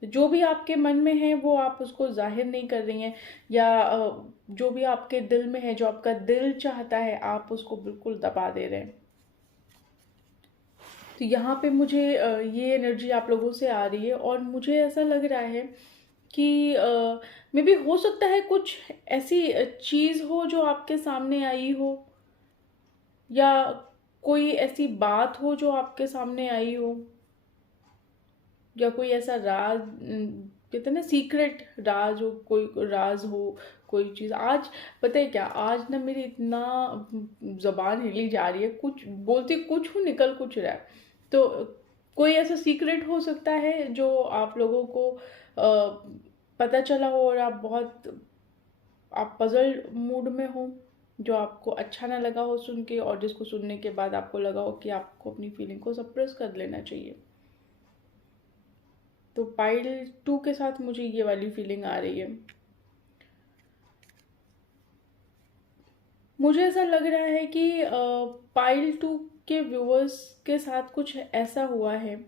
जो भी आपके मन में है वो आप उसको जाहिर नहीं कर रही हैं, या जो भी आपके दिल में है, जो आपका दिल चाहता है, आप उसको बिल्कुल दबा दे रहे हैं। तो यहाँ पे मुझे ये एनर्जी आप लोगों से आ रही है, और मुझे ऐसा लग रहा है कि मे बी हो सकता है कुछ ऐसी चीज़ हो जो आपके सामने आई हो, या कोई ऐसी बात हो जो आपके सामने आई हो, या कोई ऐसा राज, कहते हैं ना सीक्रेट राज हो, कोई राज हो, कोई चीज़। आज पता है क्या, आज ना मेरी इतना जबान हिली जा रही है, कुछ बोलती कुछ हूँ, निकल कुछ रहा है। तो कोई ऐसा सीक्रेट हो सकता है जो आप लोगों को पता चला हो, और आप पजल मूड में हो, जो आपको अच्छा ना लगा हो सुन के, और जिसको सुनने के बाद आपको लगा हो कि आपको अपनी फीलिंग को सप्रेस कर लेना चाहिए। तो पाइल 2 के साथ मुझे ये वाली फीलिंग आ रही है। मुझे ऐसा लग रहा है कि पाइल 2 के व्यूअर्स के साथ कुछ ऐसा हुआ है,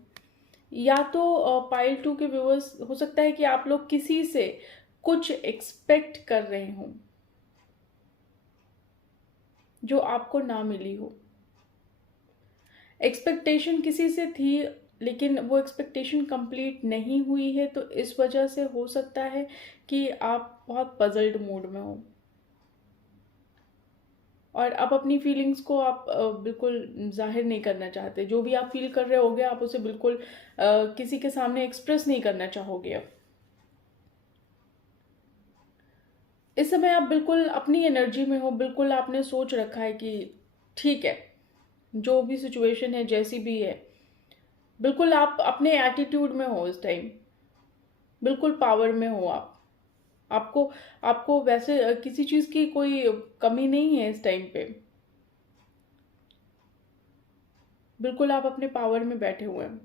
या तो पाइल 2 के व्यूअर्स, हो सकता है कि आप लोग किसी से कुछ एक्सपेक्ट कर रहे हों जो आपको ना मिली हो। एक्सपेक्टेशन किसी से थी, लेकिन वो एक्सपेक्टेशन कंप्लीट नहीं हुई है, तो इस वजह से हो सकता है कि आप बहुत पजल्ड मूड में हो, और अब अपनी फीलिंग्स को आप बिल्कुल जाहिर नहीं करना चाहते। जो भी आप फील कर रहे होगे आप उसे बिल्कुल किसी के सामने एक्सप्रेस नहीं करना चाहोगे। अब इस समय आप बिल्कुल अपनी एनर्जी में हो, बिल्कुल आपने सोच रखा है कि ठीक है, जो भी सिचुएशन है, जैसी भी है, बिल्कुल आप अपने एटीट्यूड में हो इस टाइम, बिल्कुल पावर में हो आप। आपको आपको वैसे किसी चीज़ की कोई कमी नहीं है इस टाइम पे। बिल्कुल आप अपने पावर में बैठे हुए हैं।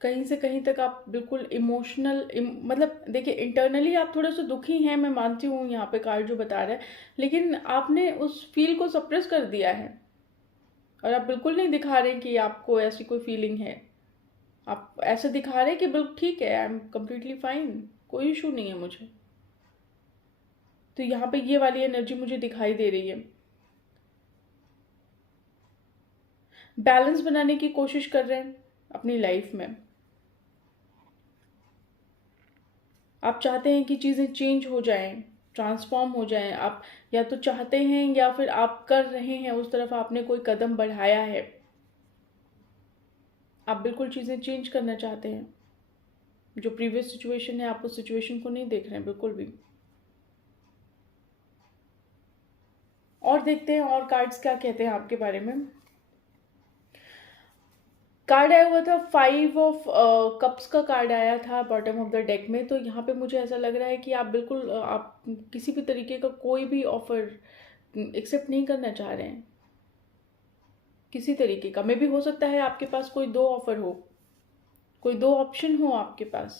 कहीं से कहीं तक आप बिल्कुल इमोशनल, मतलब देखिए, इंटरनली आप थोड़े से दुखी हैं, मैं मानती हूँ यहाँ पे कार्ड जो बता रहा है, लेकिन आपने उस फील को सप्रेस कर दिया है, और आप बिल्कुल नहीं दिखा रहे कि आपको ऐसी कोई फीलिंग है। आप ऐसे दिखा रहे हैं कि बिल्कुल ठीक है, आई एम कम्प्लीटली फाइन, कोई इशू नहीं है मुझे। तो यहाँ पे ये वाली एनर्जी मुझे दिखाई दे रही है। बैलेंस बनाने की कोशिश कर रहे हैं अपनी लाइफ में। आप चाहते हैं कि चीज़ें चेंज हो जाएं, ट्रांसफॉर्म हो जाएं। आप या तो चाहते हैं, या फिर आप कर रहे हैं, उस तरफ आपने कोई कदम बढ़ाया है। आप बिल्कुल चीज़ें चेंज करना चाहते हैं। जो प्रीवियस सिचुएशन है, आप उस सिचुएशन को नहीं देख रहे हैं बिल्कुल भी। और देखते हैं और कार्ड्स क्या कहते हैं आपके बारे में। कार्ड आया हुआ था 5 ऑफ कप्स का कार्ड आया था बॉटम ऑफ द डेक में। तो यहाँ पे मुझे ऐसा लग रहा है कि आप बिल्कुल आप किसी भी तरीके का कोई भी ऑफर एक्सेप्ट नहीं करना चाह रहे हैं, किसी तरीके का। मे भी हो सकता है आपके पास कोई 2 ऑफर हो, कोई 2 ऑप्शन हो आपके पास,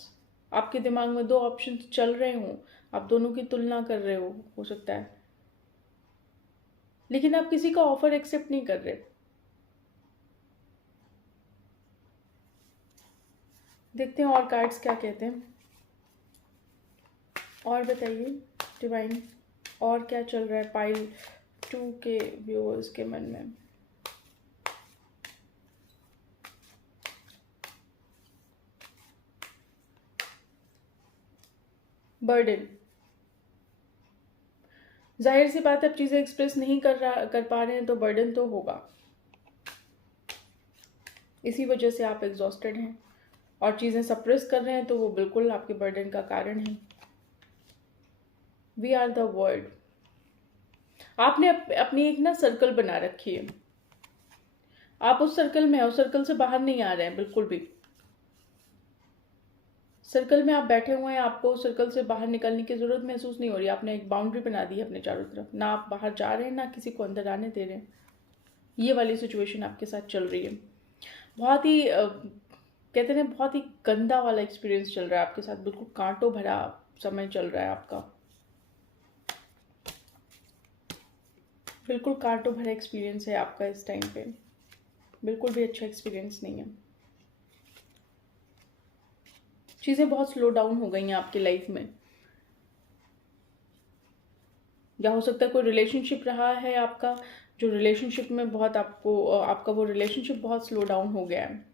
आपके दिमाग में 2 ऑप्शन चल रहे हों, आप दोनों की तुलना कर रहे हो सकता है, लेकिन आप किसी का ऑफर एक्सेप्ट नहीं कर रहे। देखते हैं और कार्ड्स क्या कहते हैं। और बताइए डिवाइन, और क्या चल रहा है पाइल 2 के व्यूअर्स के मन में। बर्डन, जाहिर सी बात है, अब चीज़ें एक्सप्रेस नहीं कर पा रहे हैं तो बर्डन तो होगा। इसी वजह से आप एग्जॉस्टेड हैं, और चीज़ें सप्रेस कर रहे हैं, तो वो बिल्कुल आपके बर्डन का कारण है। We are the world. आपने अपनी एक ना सर्कल बना रखी है, आप उस सर्कल में हैं, उस सर्कल से बाहर नहीं आ रहे हैं बिल्कुल भी। सर्कल में आप बैठे हुए हैं, आपको उस सर्कल से बाहर निकलने की ज़रूरत महसूस नहीं हो रही। आपने एक बाउंड्री बना दी है अपने चारों तरफ, ना आप बाहर जा रहे हैं, ना किसी को अंदर आने दे रहे हैं। ये वाली सिचुएशन आपके साथ चल रही है। बहुत ही कहते हैं बहुत ही गंदा वाला एक्सपीरियंस चल रहा है आपके साथ, बिल्कुल कांटों भरा समय चल रहा है आपका, बिल्कुल कांटों भरा एक्सपीरियंस है आपका इस टाइम पे, बिल्कुल भी अच्छा एक्सपीरियंस नहीं है। चीज़ें बहुत स्लो डाउन हो गई हैं आपकी लाइफ में, या हो सकता है कोई रिलेशनशिप रहा है आपका, जो रिलेशनशिप में बहुत आपको आपका वो रिलेशनशिप बहुत स्लो डाउन हो गया है।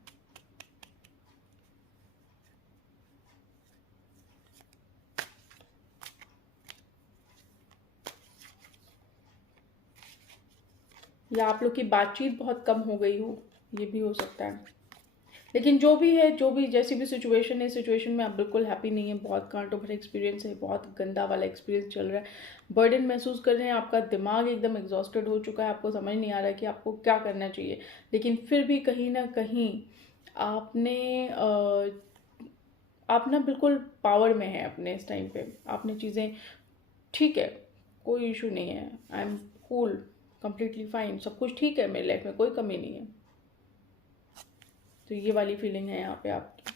या आप लोग की बातचीत बहुत कम हो गई हो, ये भी हो सकता है। लेकिन जो भी है, जो भी जैसी भी सिचुएशन है, सिचुएशन में आप बिल्कुल हैप्पी नहीं है, बहुत कांटों भरा एक्सपीरियंस है, बहुत गंदा वाला एक्सपीरियंस चल रहा है, बर्डन महसूस कर रहे हैं, आपका दिमाग एकदम एग्जॉस्टेड हो चुका है, आपको समझ नहीं आ रहा है कि आपको क्या करना चाहिए। लेकिन फिर भी कहीं ना कहीं आपने आप ना बिल्कुल पावर में है अपने इस टाइम पे, आपने चीज़ें ठीक है, कोई इशू नहीं है, I am cool, completely fine, सब कुछ ठीक है मेरी लाइफ में, कोई कमी नहीं है। तो ये वाली फीलिंग है यहाँ पे आपकी,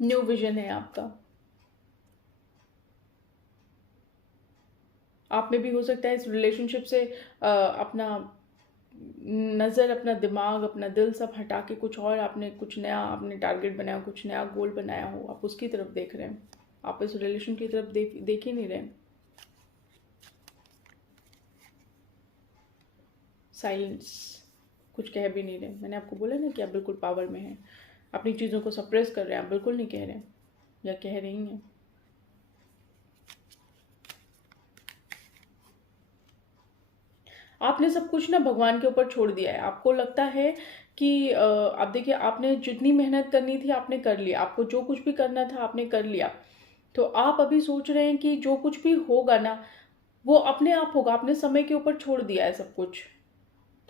न्यू विजन है आपका। आप में भी हो सकता है इस रिलेशनशिप से अपना नज़र, अपना दिमाग, अपना दिल सब हटा के कुछ और आपने, कुछ नया आपने टारगेट बनाया, कुछ नया गोल बनाया हो, आप उसकी तरफ देख रहे हैं, आप इस रिलेशन की तरफ देख ही नहीं रहे। साइलेंस, कुछ कह भी नहीं रहे। मैंने आपको बोला ना कि आप बिल्कुल पावर में हैं, अपनी चीज़ों को सप्रेस कर रहे हैं, आप बिल्कुल नहीं कह रहे हैं या कह रही हैं। आपने सब कुछ ना भगवान के ऊपर छोड़ दिया है, आपको लगता है कि आप देखिए, आपने जितनी मेहनत करनी थी आपने कर लिया, आपको जो कुछ भी करना था आपने कर लिया, तो आप अभी सोच रहे हैं कि जो कुछ भी होगा ना वो अपने आप होगा, आपने समय के ऊपर छोड़ दिया है सब कुछ।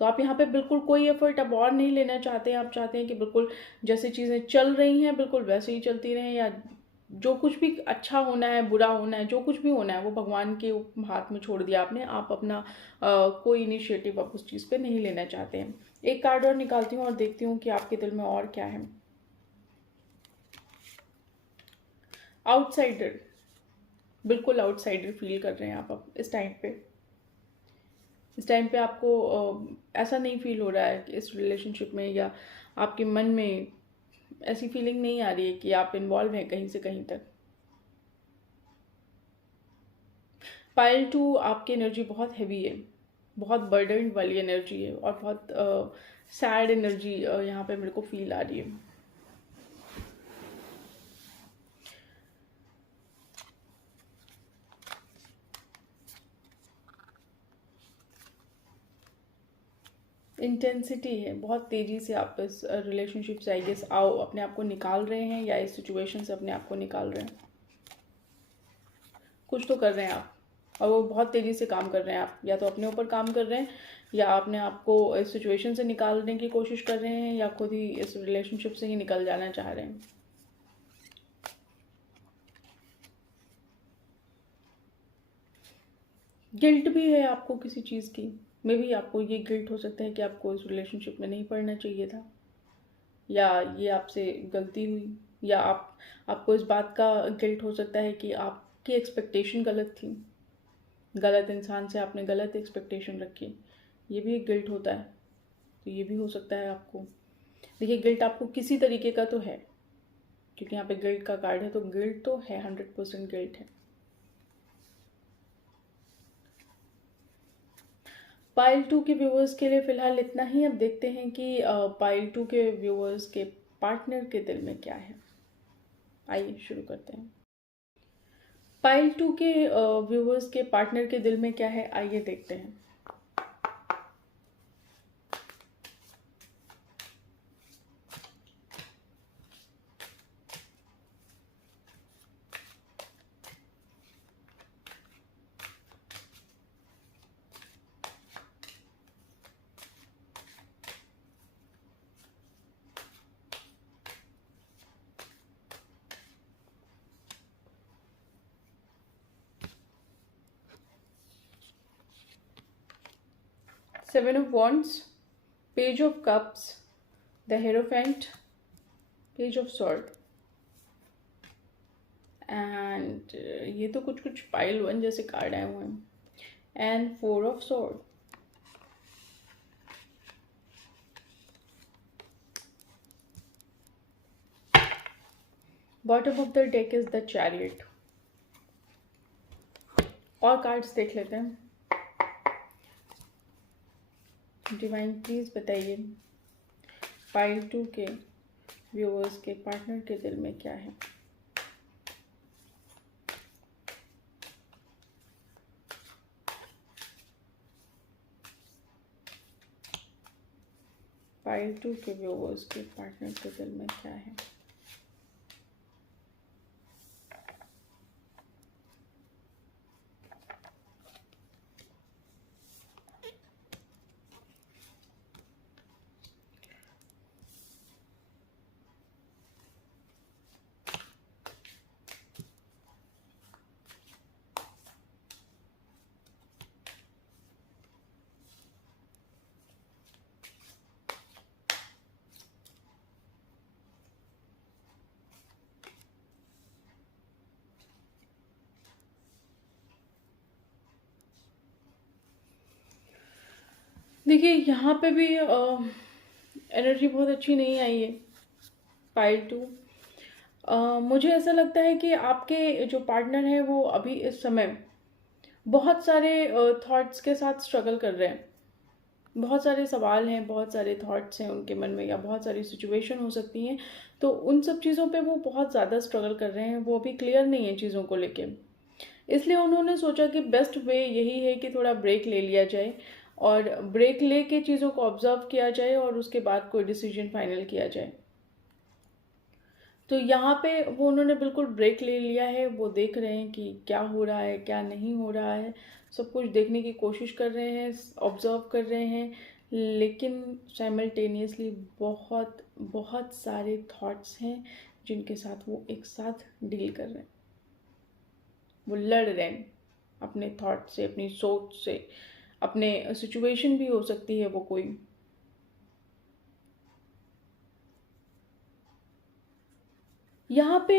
तो आप यहाँ पे बिल्कुल कोई एफर्ट अब और नहीं लेना चाहते हैं, आप चाहते हैं कि बिल्कुल जैसे चीज़ें चल रही हैं बिल्कुल वैसे ही चलती रहें, या जो कुछ भी अच्छा होना है, बुरा होना है, जो कुछ भी होना है वो भगवान के हाथ में छोड़ दिया आपने, आप अपना कोई इनिशिएटिव आप उस चीज़ पे नहीं लेना चाहते हैं। एक कार्ड और निकालती हूँ और देखती हूँ कि आपके दिल में और क्या है। आउटसाइडर, बिल्कुल आउटसाइडर फील कर रहे हैं आप अब इस टाइम पे। इस टाइम पे आपको ऐसा नहीं फील हो रहा है कि इस रिलेशनशिप में, या आपके मन में ऐसी फीलिंग नहीं आ रही है कि आप इन्वॉल्व हैं कहीं से कहीं तक। पाइल टू, आपकी एनर्जी बहुत हैवी है, बहुत बर्डन वाली एनर्जी है, और बहुत सैड एनर्जी यहाँ पे मेरे को फील आ रही है। इंटेंसिटी है, बहुत तेज़ी से आप इस रिलेशनशिप से आई गेस आओ अपने आप को निकाल रहे हैं, या इस सिचुएशन से अपने आप को निकाल रहे हैं। कुछ तो कर रहे हैं आप, और वो बहुत तेज़ी से काम कर रहे हैं। आप या तो अपने ऊपर काम कर रहे हैं, या अपने आप को इस सिचुएशन से निकालने की कोशिश कर रहे हैं, या खुद ही इस रिलेशनशिप से ही निकल जाना चाह रहे हैं। गिल्ट भी है आपको किसी चीज़ की, मे भी आपको ये गिल्ट हो सकता है कि आपको इस रिलेशनशिप में नहीं पढ़ना चाहिए था, या ये आपसे गलती हुई, या आपको इस बात का गिल्ट हो सकता है कि आपकी एक्सपेक्टेशन गलत थी, गलत इंसान से आपने गलत एक्सपेक्टेशन रखी, ये भी एक गिल्ट होता है। तो ये भी हो सकता है आपको। देखिए, गिल्ट आपको किसी तरीके का तो है, क्योंकि यहाँ पे गिल्ट का कार्ड है, तो गिल्ट तो है, 100% गिल्ट है। पाइल टू के व्यूवर्स के लिए फ़िलहाल इतना ही। अब देखते हैं कि पाइल टू के व्यूवर्स के पार्टनर के दिल में क्या है। आइए शुरू करते हैं। पाइल टू के व्यूवर्स के पार्टनर के दिल में क्या है, आइए देखते हैं। 7 of Wands, page of cups, the hierophant, page of sword and ये तो कुछ कुछ पाइल वन जैसे कार्ड आए हुए हैं, and four of sword. Bottom of the deck is the chariot. और कार्ड्स देख लेते हैं। डिवाइन प्लीज बताइए पाइल 2 के व्यूअर्स के पार्टनर के दिल में क्या है। पाइल 2 के व्यूअर्स के पार्टनर के दिल में क्या है। देखिए यहाँ पे भी एनर्जी बहुत अच्छी नहीं आई है पाइल 2। मुझे ऐसा लगता है कि आपके जो पार्टनर है वो अभी इस समय बहुत सारे थॉट्स के साथ स्ट्रगल कर रहे हैं। बहुत सारे सवाल हैं, बहुत सारे थॉट्स हैं उनके मन में, या बहुत सारी सिचुएशन हो सकती हैं। तो उन सब चीज़ों पे वो बहुत ज़्यादा स्ट्रगल कर रहे हैं, वो अभी क्लियर नहीं है चीज़ों को लेके। इसलिए उन्होंने सोचा कि बेस्ट वे यही है कि थोड़ा ब्रेक ले लिया जाए और ब्रेक लेके चीज़ों को ऑब्जर्व किया जाए और उसके बाद कोई डिसीजन फाइनल किया जाए। तो यहाँ पे वो उन्होंने बिल्कुल ब्रेक ले लिया है। वो देख रहे हैं कि क्या हो रहा है, क्या नहीं हो रहा है, सब कुछ देखने की कोशिश कर रहे हैं, ऑब्जर्व कर रहे हैं, लेकिन साइमल्टेनियसली बहुत बहुत सारे थॉट्स हैं जिनके साथ वो एक साथ डील कर रहे हैं। वो लड़ रहे हैं अपने थॉट से, अपनी सोच से, अपने सिचुएशन भी हो सकती है वो कोई। यहाँ पे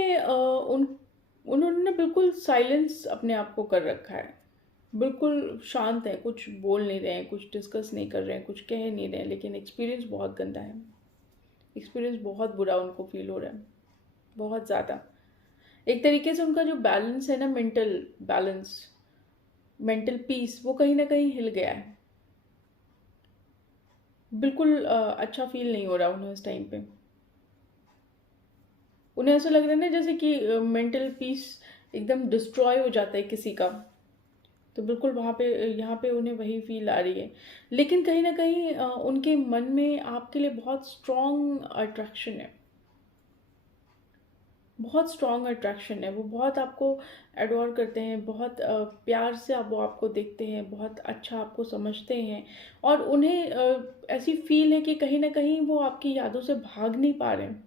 उन्होंने बिल्कुल साइलेंस अपने आप को कर रखा है, बिल्कुल शांत है, कुछ बोल नहीं रहे हैं, कुछ डिस्कस नहीं कर रहे हैं, कुछ कह नहीं रहे हैं, लेकिन एक्सपीरियंस बहुत गंदा है। एक्सपीरियंस बहुत बुरा उनको फील हो रहा है, बहुत ज़्यादा। एक तरीके से उनका जो बैलेंस है ना, मेंटल बैलेंस, मेंटल पीस, वो कहीं ना कहीं हिल गया है। बिल्कुल अच्छा फील नहीं हो रहा उन्हें इस टाइम पे। उन्हें ऐसा लग रहा है ना जैसे कि मेंटल पीस एकदम डिस्ट्रॉय हो जाता है किसी का। तो बिल्कुल वहाँ पे यहाँ पे उन्हें वही फील आ रही है। लेकिन कहीं ना कहीं उनके मन में आपके लिए बहुत स्ट्रॉन्ग अट्रैक्शन है, बहुत स्ट्रॉन्ग अट्रैक्शन है। वो बहुत आपको एडोर करते हैं, बहुत प्यार से वो आपको देखते हैं, बहुत अच्छा आपको समझते हैं। और उन्हें ऐसी फील है कि कहीं ना कहीं वो आपकी यादों से भाग नहीं पा रहे हैं।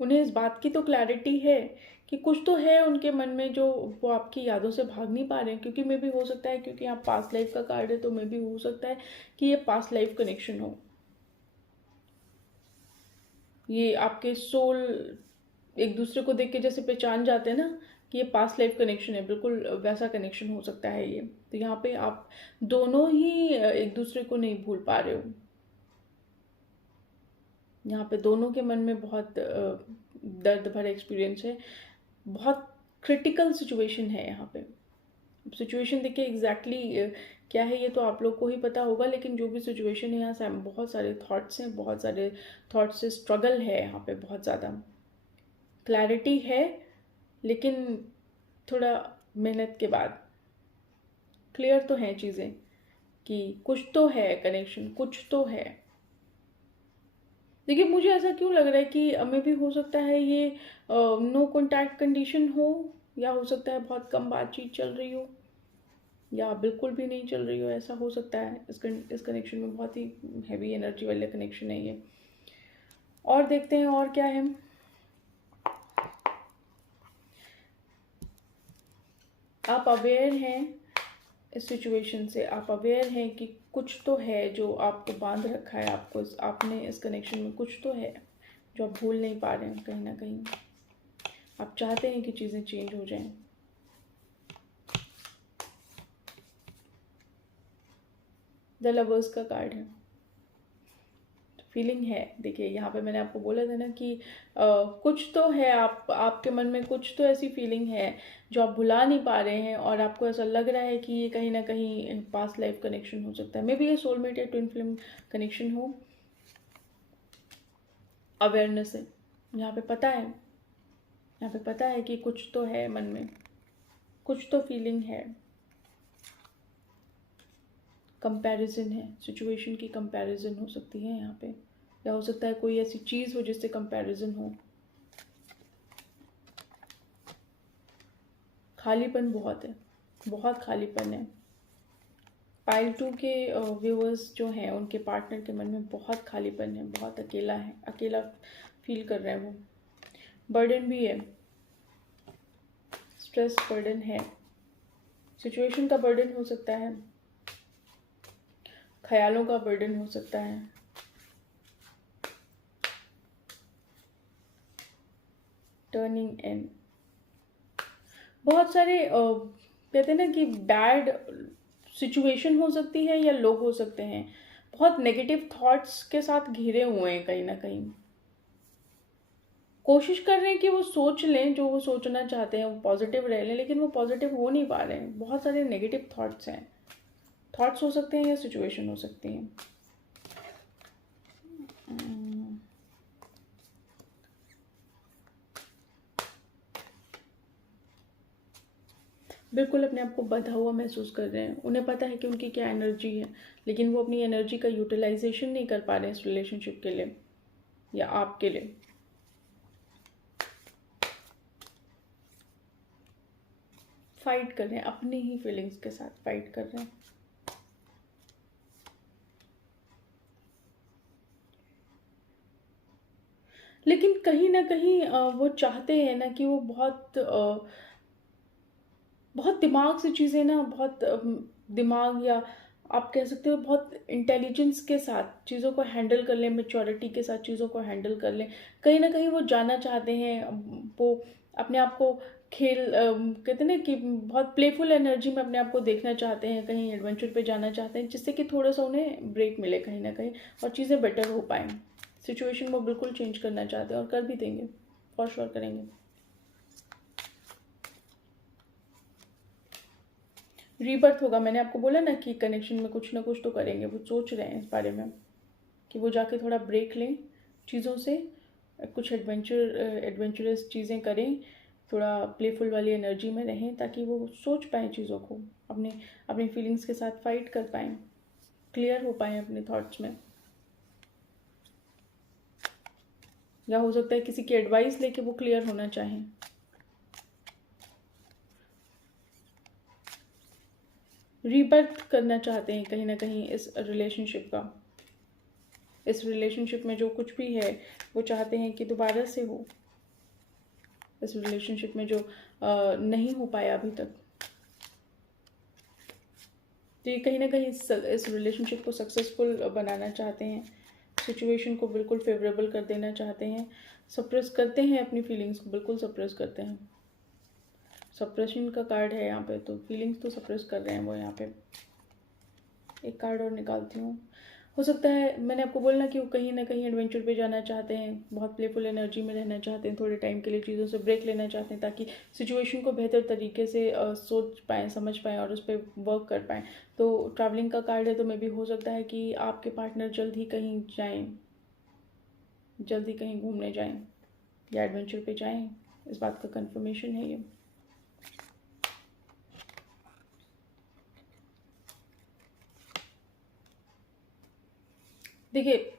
उन्हें इस बात की तो क्लैरिटी है कि कुछ तो है उनके मन में जो वो आपकी यादों से भाग नहीं पा रहे हैं। क्योंकि मे भी हो सकता है, क्योंकि यहाँ पास्ट लाइफ का कार्ड है, तो मे भी हो सकता है कि ये पास्ट लाइफ कनेक्शन हो। ये आपके सोल एक दूसरे को देख के जैसे पहचान जाते हैं ना कि ये पास्ट लाइफ कनेक्शन है, बिल्कुल वैसा कनेक्शन हो सकता है ये। तो यहाँ पे आप दोनों ही एक दूसरे को नहीं भूल पा रहे हो। यहाँ पे दोनों के मन में बहुत दर्द भरा एक्सपीरियंस है, बहुत क्रिटिकल सिचुएशन है यहाँ पे। सिचुएशन देखिए एग्जैक्टली क्या है ये तो आप लोग को ही पता होगा, लेकिन जो भी सिचुएशन है यहाँ से बहुत सारे थॉट्स हैं, बहुत सारे थॉट्स से स्ट्रगल है यहाँ पे, बहुत ज़्यादा क्लैरिटी है, लेकिन थोड़ा मेहनत के बाद क्लियर तो हैं चीज़ें कि कुछ तो है कनेक्शन, कुछ तो है। देखिए मुझे ऐसा क्यों लग रहा है कि हमें भी हो सकता है ये नो कॉन्टैक्ट कंडीशन हो, या हो सकता है बहुत कम बातचीत चल रही हो, या बिल्कुल भी नहीं चल रही हो, ऐसा हो सकता है। इस कनेक्शन में बहुत ही हैवी एनर्जी वाले कनेक्शन है ये। और देखते हैं और क्या है। आप अवेयर हैं इस सिचुएशन से आप अवेयर हैं कि कुछ तो है जो आपको बांध रखा है, आपको आपने इस कनेक्शन में कुछ तो है जो आप भूल नहीं पा रहे हैं। कहीं ना कहीं आप चाहते हैं कि चीज़ें चेंज हो जाएं। द लवर्स का कार्ड है। फीलिंग है, देखिए यहाँ पे मैंने आपको बोला था ना कि कुछ तो है, आपके मन में कुछ तो ऐसी फीलिंग है जो आप भुला नहीं पा रहे हैं, और आपको ऐसा लग रहा है कि ये कहीं ना कहीं पास्ट लाइफ कनेक्शन हो सकता है। मे बी ये सोलमेट या ट्विन फ्लेम कनेक्शन हो। अवेयरनेस है यहाँ पे, पता है, यहाँ पे पता है कि कुछ तो है मन में, कुछ तो फीलिंग है। कंपैरिजन है, सिचुएशन की कंपैरिजन हो सकती है यहाँ पे, या हो सकता है कोई ऐसी चीज़ हो जिससे कंपैरिजन हो। खालीपन बहुत है, बहुत खालीपन है। पाइल 2 के व्यूअर्स जो हैं उनके पार्टनर के मन में बहुत खालीपन है, बहुत अकेला है, अकेला फील कर रहे हैं वो। बर्डन भी है, स्ट्रेस बर्डन है, सिचुएशन का बर्डन हो सकता है, ख्यालों का बर्डन हो सकता है। टर्निंग इन, बहुत सारे कहते हैं ना कि बैड सिचुएशन हो सकती है या लोग हो सकते हैं, बहुत नेगेटिव थॉट्स के साथ घिरे हुए हैं। कहीं ना कहीं कोशिश कर रहे हैं कि वो सोच लें जो वो सोचना चाहते हैं, वो पॉजिटिव रह लें, लेकिन वो पॉजिटिव हो नहीं पा रहे हैं। बहुत सारे नेगेटिव थॉट्स हैं, थॉट्स हो सकते हैं या सिचुएशन हो सकती हैं। बिल्कुल अपने आप को बंधा हुआ महसूस कर रहे हैं। उन्हें पता है कि उनकी क्या एनर्जी है, लेकिन वो अपनी एनर्जी का यूटिलाइजेशन नहीं कर पा रहे हैं इस रिलेशनशिप के लिए या आपके लिए। फाइट कर रहे हैं, अपनी ही फीलिंग्स के साथ फाइट कर रहे हैं। लेकिन कहीं ना कहीं वो चाहते हैं ना कि वो बहुत दिमाग से चीज़ें ना, बहुत दिमाग, या आप कह सकते हो बहुत इंटेलिजेंस के साथ चीज़ों को हैंडल कर लें, मैच्योरिटी के साथ चीज़ों को हैंडल कर लें। कहीं ना कहीं वो जानना चाहते हैं, वो अपने आप को कहते हैं ना कि बहुत प्लेफुल एनर्जी में अपने आप को देखना चाहते हैं, कहीं एडवेंचर पे जाना चाहते हैं, जिससे कि थोड़ा सा उन्हें ब्रेक मिले कहीं ना कहीं और चीज़ें बेटर हो पाएँ। सिचुएशन वो बिल्कुल चेंज करना चाहते हैं और कर भी देंगे, फॉर श्योर करेंगे। रीबर्थ होगा, मैंने आपको बोला ना कि कनेक्शन में कुछ ना कुछ तो करेंगे। वो सोच रहे हैं इस बारे में कि वो जाके थोड़ा ब्रेक लें चीज़ों से, कुछ एडवेंचरस चीज़ें करें, थोड़ा प्लेफुल वाली एनर्जी में रहें, ताकि वो सोच पाएँ चीज़ों को, अपने अपनी फीलिंग्स के साथ फाइट कर पाएँ, क्लियर हो पाएँ अपने थॉट्स में। या हो सकता है किसी की एडवाइस लेके वो क्लियर होना चाहें। रीबर्थ करना चाहते हैं कहीं ना कहीं इस रिलेशनशिप का। इस रिलेशनशिप में जो कुछ भी है वो चाहते हैं कि दोबारा से हो, इस रिलेशनशिप में जो नहीं हो पाया अभी तक। तो ये कहीं ना कहीं इस रिलेशनशिप को सक्सेसफुल बनाना चाहते हैं, सिचुएशन को बिल्कुल फेवरेबल कर देना चाहते हैं। सप्रेस करते हैं अपनी फीलिंग्स को, बिल्कुल सप्रेस करते हैं। सप्रेशन का कार्ड है यहाँ पे, तो फीलिंग्स तो सप्रेस कर रहे हैं वो यहाँ पे। एक कार्ड और निकालती हूँ। हो सकता है, मैंने आपको बोलना कि वो कहीं ना कहीं एडवेंचर पे जाना चाहते हैं, बहुत प्लेफुल एनर्जी में रहना चाहते हैं, थोड़े टाइम के लिए चीज़ों से ब्रेक लेना चाहते हैं, ताकि सिचुएशन को बेहतर तरीके से सोच पाएँ, समझ पाएँ और उस पर वर्क कर पाएँ। तो ट्रैवलिंग का कार्ड है, तो मे भी हो सकता है कि आपके पार्टनर जल्द ही कहीं जाएँ, जल्द ही कहीं घूमने जाएँ या एडवेंचर पे जाएँ। इस बात का कन्फर्मेशन है ये। देखिए,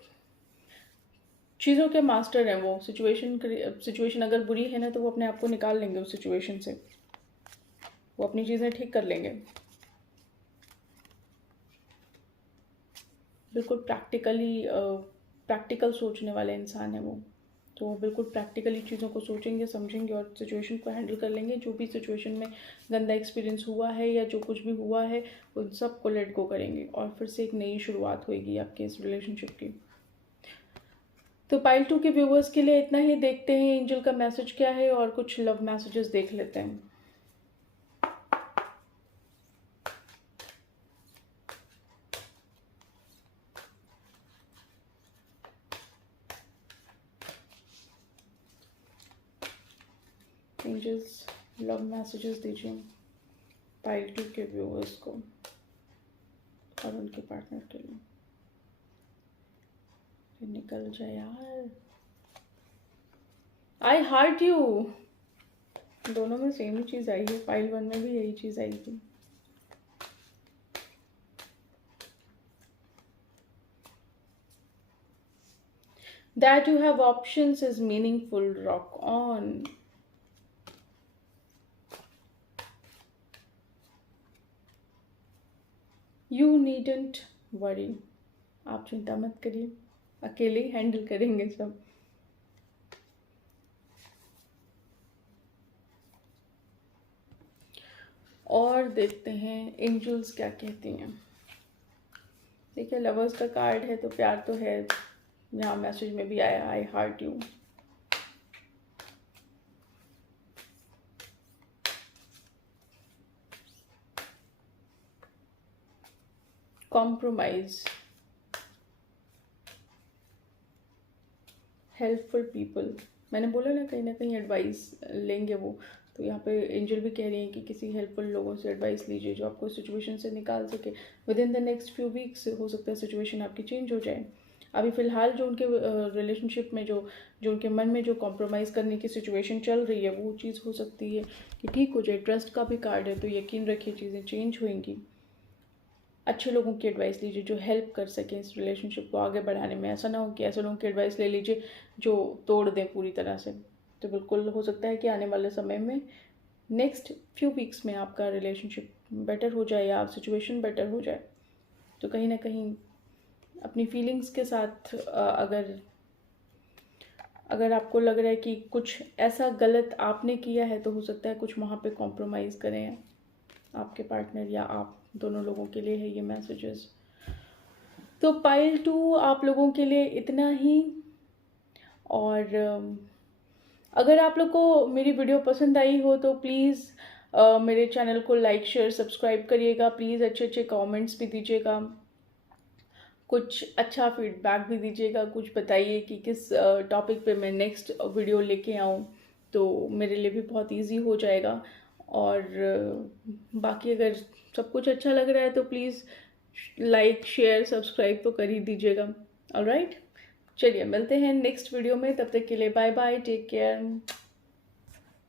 चीज़ों के मास्टर हैं वो। सिचुएशन अगर बुरी है ना, तो वो अपने आप को निकाल लेंगे उस सिचुएशन से, वो अपनी चीज़ें ठीक कर लेंगे। बिल्कुल प्रैक्टिकल सोचने वाले इंसान है वो। तो वो बिल्कुल प्रैक्टिकली चीज़ों को सोचेंगे, समझेंगे और सिचुएशन को हैंडल कर लेंगे। जो भी सिचुएशन में गंदा एक्सपीरियंस हुआ है या जो कुछ भी हुआ है उन सब को लेट गो करेंगे और फिर से एक नई शुरुआत होगी आपके इस रिलेशनशिप की। तो पाइल 2 के व्यूवर्स के लिए इतना ही। देखते हैं एंजल का मैसेज क्या है और कुछ लव मैसेजेस देख लेते हैं। एंजल्स लव मैसेजेस दीजिए पाइल 2 के व्यूवर्स को और उनके पार्टनर के लिए। निकल जाए यार। आई हार्ट यू, दोनों में सेम ही चीज़ आई है। पाइल 1 में भी यही चीज़ आई थी। That you have options is meaningful. Rock on. You needn't worry. आप चिंता मत करिए, अकेले ही हैंडल करेंगे सब। और देखते हैं एंजल्स क्या कहती हैं। देखिए लवर्स का कार्ड है तो प्यार तो है, यहाँ मैसेज में भी आया I heart you. Compromise, helpful people. मैंने बोला ना कहीं एडवाइस लेंगे वो, तो यहाँ पे एंजल भी कह रही हैं कि किसी हेल्पफुल लोगों से एडवाइस लीजिए जो आपको सिचुएशन से निकाल सके। With in the next few weeks हो सकता है सिचुएशन आपकी चेंज हो जाए। अभी फ़िलहाल जो उनके रिलेशनशिप में जो उनके मन में जो कॉम्प्रोमाइज़ करने की सिचुएशन चल रही है वो चीज़ हो सकती है कि ठीक हो जाए। ट्रस्ट का भी कार्ड है तो यकीन रखिए चीज़ें चेंज होंगी। अच्छे लोगों की एडवाइस लीजिए जो हेल्प कर सकें इस रिलेशनशिप को आगे बढ़ाने में। ऐसा ना हो कि ऐसे लोगों की एडवाइस ले लीजिए जो तोड़ दें पूरी तरह से। तो बिल्कुल हो सकता है कि आने वाले समय में नेक्स्ट फ्यू वीक्स में आपका रिलेशनशिप बेटर हो जाए या सिचुएशन बेटर हो जाए। तो कहीं ना कहीं अपनी फीलिंग्स के साथ अगर आपको लग रहा है कि कुछ ऐसा गलत आपने किया है तो हो सकता है कुछ वहाँ पे कॉम्प्रोमाइज़ करें आपके पार्टनर या आप। दोनों लोगों के लिए है ये मैसेजेस। तो पाइल 2 आप लोगों के लिए इतना ही। और अगर आप लोग को मेरी वीडियो पसंद आई हो तो प्लीज़ मेरे चैनल को लाइक शेयर सब्सक्राइब करिएगा। प्लीज़ अच्छे अच्छे कमेंट्स भी दीजिएगा, कुछ अच्छा फीडबैक भी दीजिएगा, कुछ बताइए कि किस टॉपिक पे मैं नेक्स्ट वीडियो लेके आऊँ, तो मेरे लिए भी बहुत इजी हो जाएगा। और बाकी अगर सब कुछ अच्छा लग रहा है तो प्लीज़ लाइक शेयर सब्सक्राइब तो कर ही दीजिएगा। ऑलराइट, चलिए मिलते हैं नेक्स्ट वीडियो में। तब तक के लिए बाय बाय, टेक केयर।